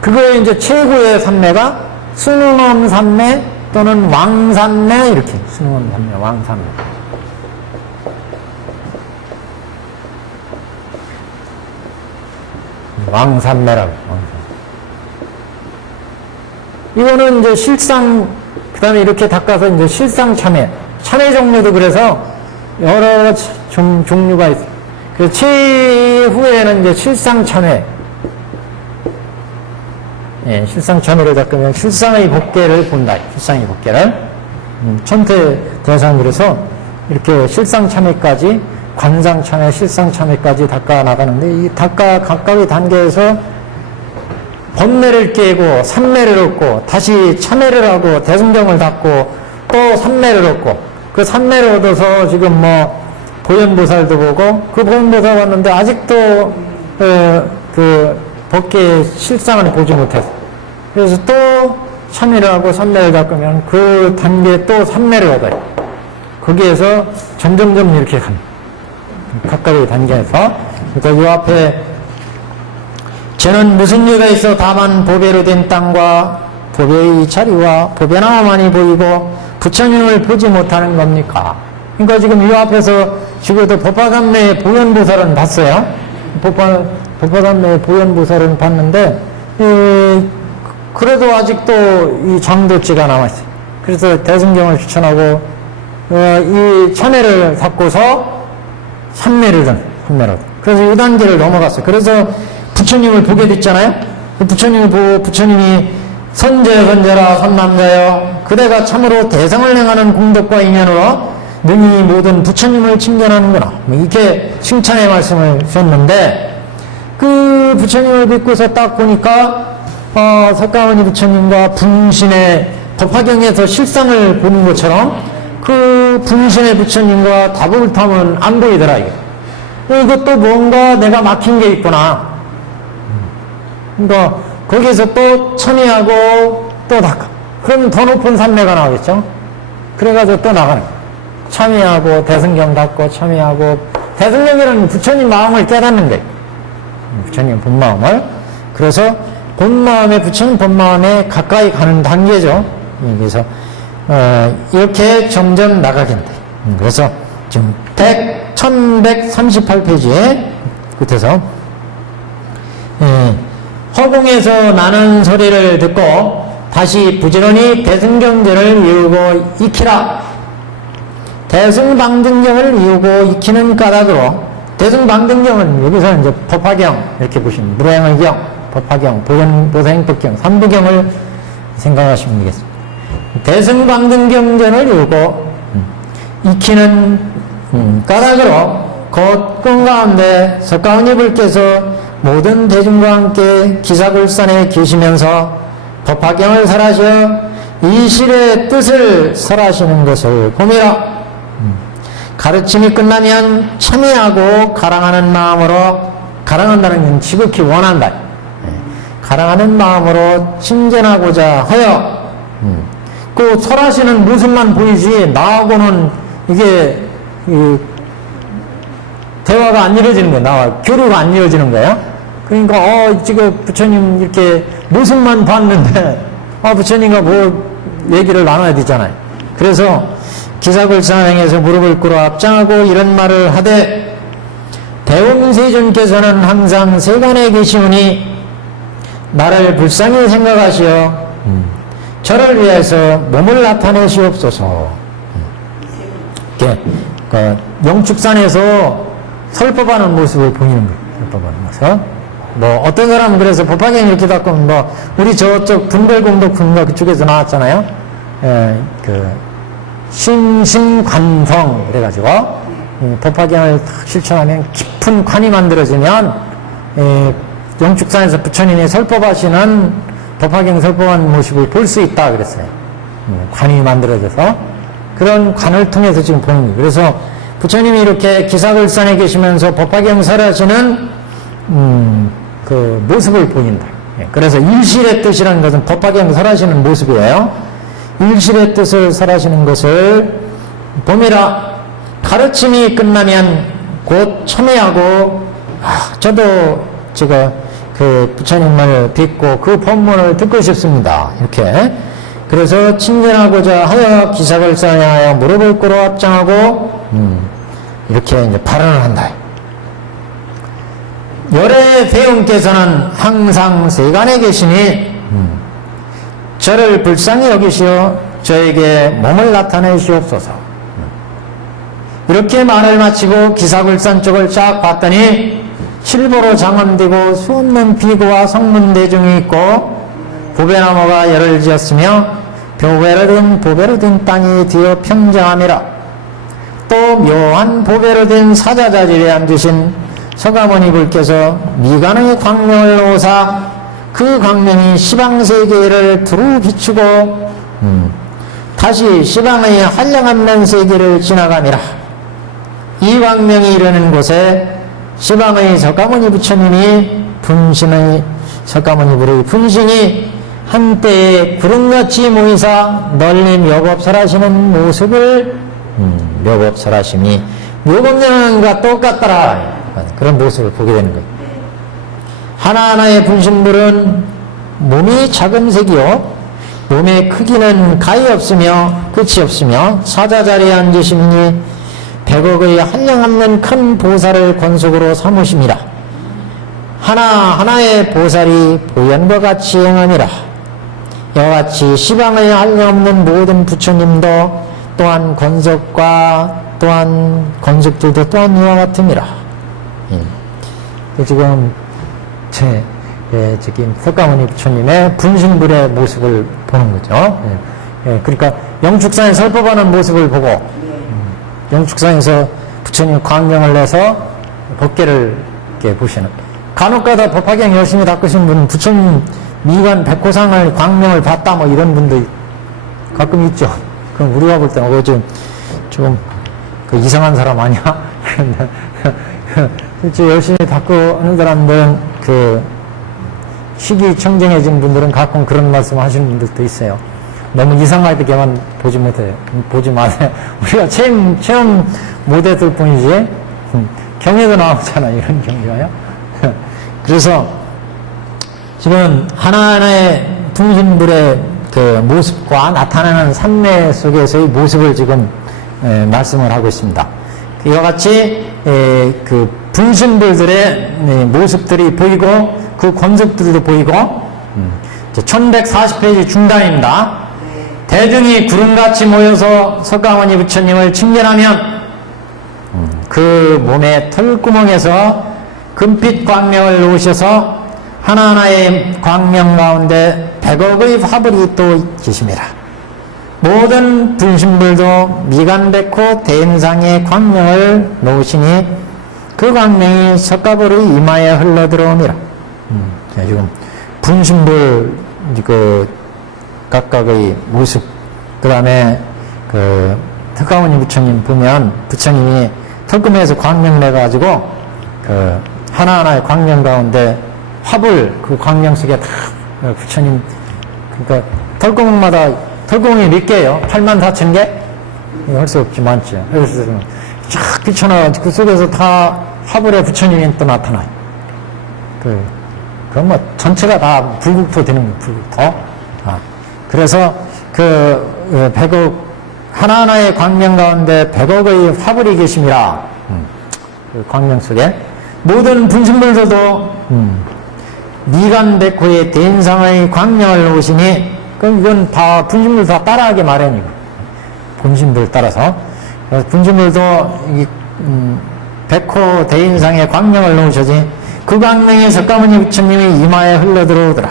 그거에 이제 최고의 삼매가 순응엄 삼매 또는 왕삼매, 이렇게. 순응엄 삼매, 왕삼매. 왕삼매라고. 이거는 이제 실상, 그 다음에 이렇게 닦아서 이제 실상 참회. 참회 종류도 그래서 여러 종류가 있어요. 그 최후에는 이제 실상 참회. 예, 실상 참회를 닦으면 실상의 법계를 본다. 실상의 법계를. 천태 대상 그래서 이렇게 실상 참회까지, 관상 참회, 실상 참회까지 닦아 나가는데, 이 닦아 각각의 단계에서 번뇌를 깨고 삼매를 얻고 다시 참회를 하고 대승경을 닦고 또 삼매를 얻고, 그 삼매를 얻어서 지금 뭐 보현보살도 보고, 그 보현보살 왔는데 아직도 그 법계의 실상을 보지 못했어. 그래서 또 참회를 하고 삼매를 닦으면 그 단계에 또 삼매를 얻어요. 거기에서 점점점 이렇게 갑니다. 각각의 단계에서. 그러니까 이 앞에 저는 무슨 죄가 있어 다만 보배로 된 땅과 보배의 자리와 보배나무만이 보이고 부처님을 보지 못하는 겁니까? 그러니까 지금 이 앞에서 죽어도 법화삼매의 보현보살은 봤어요. 법화삼매의 보현보살은 봤는데, 그래도 아직도 이 장도지가 남아있어요. 그래서 대승경을 추천하고, 이 참회를 닦고서 삼매를 그래서 이 단계를 넘어갔어요. 그래서 부처님을 보게 됐잖아요. 부처님을 보고 부처님이 선제라 선남자여 그대가 참으로 대성을 행하는 공덕과 인연으로 능히 모든 부처님을 칭찬하는구나, 이렇게 칭찬의 말씀을 주셨는데, 그 부처님을 뵙고서 딱 보니까 석가모니 부처님과 분신의 법화경에서 실상을 보는 것처럼 그 분신의 부처님과 다불탐은 안 보이더라. 이것도 뭔가 내가 막힌 게 있구나. 그러니까 거기에서 또 참여하고 또 닦아. 그럼 더 높은 삼매가 나오겠죠. 그래가지고 또 나가는 거예요. 참여하고 대승경 닦고 참여하고, 대승경이라는 부처님 마음을 깨닫는 거예요. 부처님 본마음을. 그래서 본마음에, 부처님 본마음에 가까이 가는 단계죠. 그래서 이렇게 점점 나가게 된다. 그래서 지금 1138페이지에 끝에서 허공에서 나는 소리를 듣고 다시 부지런히 대승경전을 이루고 익히라. 대승방등경을 이루고 익히는 까닭으로, 대승방등경은 여기서 이제 법화경 이렇게 보시면 무량의 경, 법화경, 보현보사행법경 3부경을 생각하시면 되겠습니다. 대승방등경전을 이루고 익히는 까닭으로 곧 꿈가운데 석가모니 불께서 모든 대중과 함께 기사불산에 계시면서 법화경을 설하시어 이 실의 뜻을 설하시는 것을 봄이라. 가르침이 끝나면 참여하고 가랑하는 마음으로, 가랑한다는 건 지극히 원한다. 가랑하는 마음으로 친전하고자 하여, 그 설하시는 모습만 보이지 나하고는 이게 대화가 안 이루어지는 거예요. 나와 교류가 안 이루어지는 거예요. 그러니까 지금 부처님 이렇게 모습만 봤는데 부처님과 뭐 얘기를 나눠야 되잖아요. 그래서 기사불상행에서 무릎을 꿇어 앞장하고 이런 말을 하되, 대웅세존께서는 항상 세간에 계시오니 나를 불쌍히 생각하시어 저를 위해서 몸을 나타내시옵소서. 이렇게 영축산에서 설법하는 모습을 보이는 거예요. 설법하는 모습. 뭐 어떤 사람은 그래서 법화경 이렇게 닦고 뭐 우리 저쪽 분별공덕분가 그쪽에서 나왔잖아요. 신심관성 그래가지고 법화경을 딱 실천하면 깊은 관이 만들어지면 영축산에서 부처님이 설법하시는 법화경 설법한 모습을 볼 수 있다 그랬어요. 관이 만들어져서 그런 관을 통해서 지금 보는 거예요. 그래서 부처님이 이렇게 기사불산에 계시면서 법화경 설하시는 그 모습을 보인다. 그래서 일실의 뜻이라는 것은 법화경 설하시는 모습이에요. 일실의 뜻을 설하시는 것을 봄이라. 가르침이 끝나면 곧 참여하고, 저도 제가 그 부처님을 뵙고 그 법문을 듣고 싶습니다. 이렇게. 그래서 친전하고자 하여 기사불산에 하여 무릎을 꿇어 앞장하고, 이렇게 이제 발언을 한다. 열애 대웅께서는 항상 세간에 계시니 저를 불쌍히 여기시어 저에게 몸을 나타내시옵소서. 이렇게 말을 마치고 기사불산 쪽을 쫙 봤더니 실보로 장엄되고 수없는 비구와 성문 대중이 있고 보배나무가 열을 지었으며 보배로 된 땅이 뒤어 평정함이라. 또 묘한 보배로 된 사자자리에 앉으신 서가모니 불께서 미간의 광명을 놓으사 그 광명이 시방세계를 두루 비추고 다시 시방의 한량한 면세계를 지나가니라. 이 광명이 이르는 곳에 시방의 석가모니 부처님이 분신의 석가모니 불의 분신이 한때에 구름같이 모이사 널리 묘법설하시는 모습을 묘법설하심이 묘법령과 똑같더라. 그런 모습을 보게 되는 거예요. 하나하나의 분신불은 몸이 작은 색이요 몸의 크기는 가히 없으며 끝이 없으며 사자자리에 앉으시니 100억의 한량없는 큰 보살을 권속으로 삼으심이라. 하나하나의 보살이 보현과 같이 행하니라. 이와 같이 시방의 한량없는 모든 부처님도 또한 권속과 또한 권속들도 또한 이와 같음이라. 지금 지금 석가모니 부처님의 분신불의 모습을 보는 거죠. 그러니까 영축산에 설법하는 모습을 보고 영축산에서 부처님 광명을 내서 법계를 이렇게 보시는. 간혹가다 법화경 열심히 닦으신 분은 부처님 미관 백호상을 광명을 봤다 뭐 이런 분도 가끔 있죠. 그럼 우리가 볼 때는 좀 그 이상한 사람 아니야? 실제 열심히 닦고 하는 사람들은 그 식이 청정해진 분들은 가끔 그런 말씀 하시는 분들도 있어요. 너무 이상하게만 보지 마세요. 우리가 체험 못했을 뿐이지 경에도 나오잖아 이런 경우가요. 그래서 지금 하나하나의 분신불의 그 모습과 나타나는 삼매 속에서의 모습을 지금 말씀을 하고 있습니다. 이와 같이 그 분신불들의 모습들이 보이고 그 권속들도 보이고 1140페이지 중단입니다. 대중이 구름같이 모여서 석가모니 부처님을 칭견하면 그 몸의 털구멍에서 금빛 광명을 놓으셔서 하나하나의 광명 가운데 100억의 화불이 또 계심이라. 모든 분신불도 미간백호 대인상의 광명을 놓으시니 그 광명이 석가벌의 이마에 흘러들어옵니다. 지금 분신불 그 각각의 모습, 그 다음에 그 특가모니 부처님 보면 부처님이 털금에서 광명 내가지고 그 하나하나의 광명 가운데 화불 그 광명 속에 다 부처님, 그러니까 털구멍마다 털구멍이 몇 개예요? 84,000개? 할 수 없지, 많죠. 그래서 쫙 비춰놔가지고 그 속에서 다 화불에 부처님이 또 나타나요. 그건 뭐 전체가 다 불국토 되는 거예요, 불국토. 그래서 그 100억, 하나하나의 광명 가운데 100억의 화불이 계심이라, 그 광명 속에 모든 분신불들도 미간백호의 대인상의 광명을 놓으시니, 그럼 이건 다 분신불 다 따라하게 마련이고, 분신불 따라서. 그래서 분신불도 이 백호 대인상의 광명을 놓으셔지 그 광명이 석가모니 부처님이 이마에 흘러들어오더라.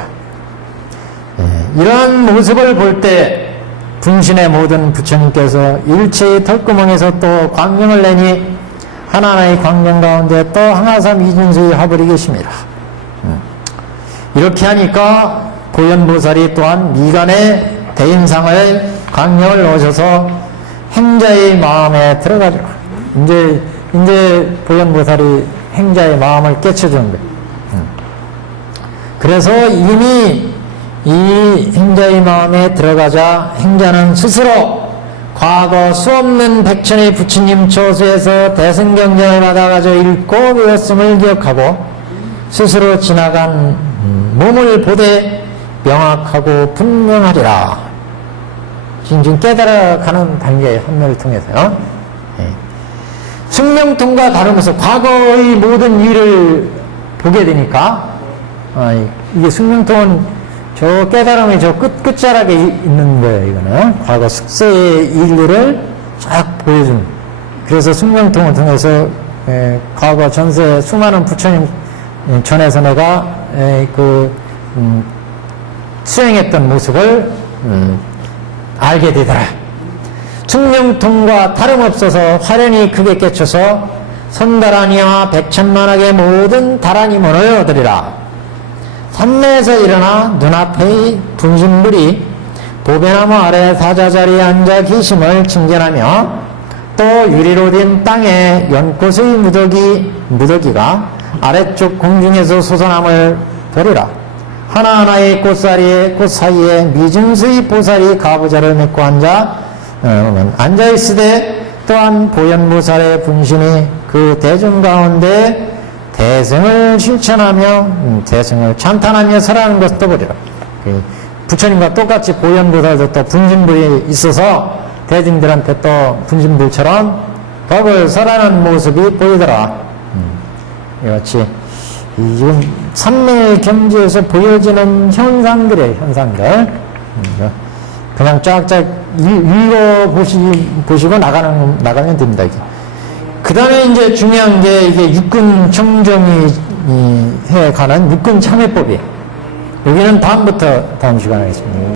이런 모습을 볼 때 분신의 모든 부처님께서 일체의 털구멍에서 또 광명을 내니 하나하나의 광명 가운데 또 항아삼 이준수의 화불이 계십니다. 이렇게 하니까 보현보살이 또한 미간의 대인상을 광명을 넣으셔서 행자의 마음에 들어가죠. 이제 보현보살이 행자의 마음을 깨쳐주는 거예요. 그래서 이미 이 행자의 마음에 들어가자 행자는 스스로 과거 수없는 백천의 부처님 처소에서 대승경전을 받아가지고 읽고 외웠음을 기억하고 스스로 지나간 몸을 보되 명확하고 분명하리라. 지금 깨달아가는 단계의 환멸을 통해서요. 숙명통과 다르면서 과거의 모든 일을 보게 되니까, 이게 숙명통은 저 깨달음이 저 끝자락에 있는 거예요, 이거는. 과거 숙세의 일들을 쫙 보여주는. 그래서 숙명통을 통해서, 과거 전세 수많은 부처님 전에서 내가, 수행했던 모습을, 알게 되더라. 숙명통과 다름없어서 화련이 크게 깨쳐서 선다라니와 백천만학의 모든 다라니문을 얻으리라. 산내에서 일어나 눈앞의 분신불이 보배나무 아래 사자자리에 앉아 계심을 칭견하며 또 유리로 된 땅에 연꽃의 무더기가 아래쪽 공중에서 솟아남을 보리라. 하나하나의 꽃 사이에 미증수의 보살이 가부좌를 메고 앉아있으되 또한 보현보살의 분신이 그 대중 가운데 대승을 실천하며 대승을 찬탄하며 설하는 것도 보리라. 부처님과 똑같이 보현보살도 또 분신불이 있어서 대중들한테 또 분신불처럼 법을 설하는 모습이 보이더라. 이같이 지금 삼매 경지에서 보여지는 현상들이에요, 현상들. 그냥 쫙쫙 읽어보시고 나가면 됩니다, 이게. 그 다음에 이제 중요한 게 이게 육군 청정이 해 가는 육군 참회법이에요. 여기는 다음 시간에 하겠습니다.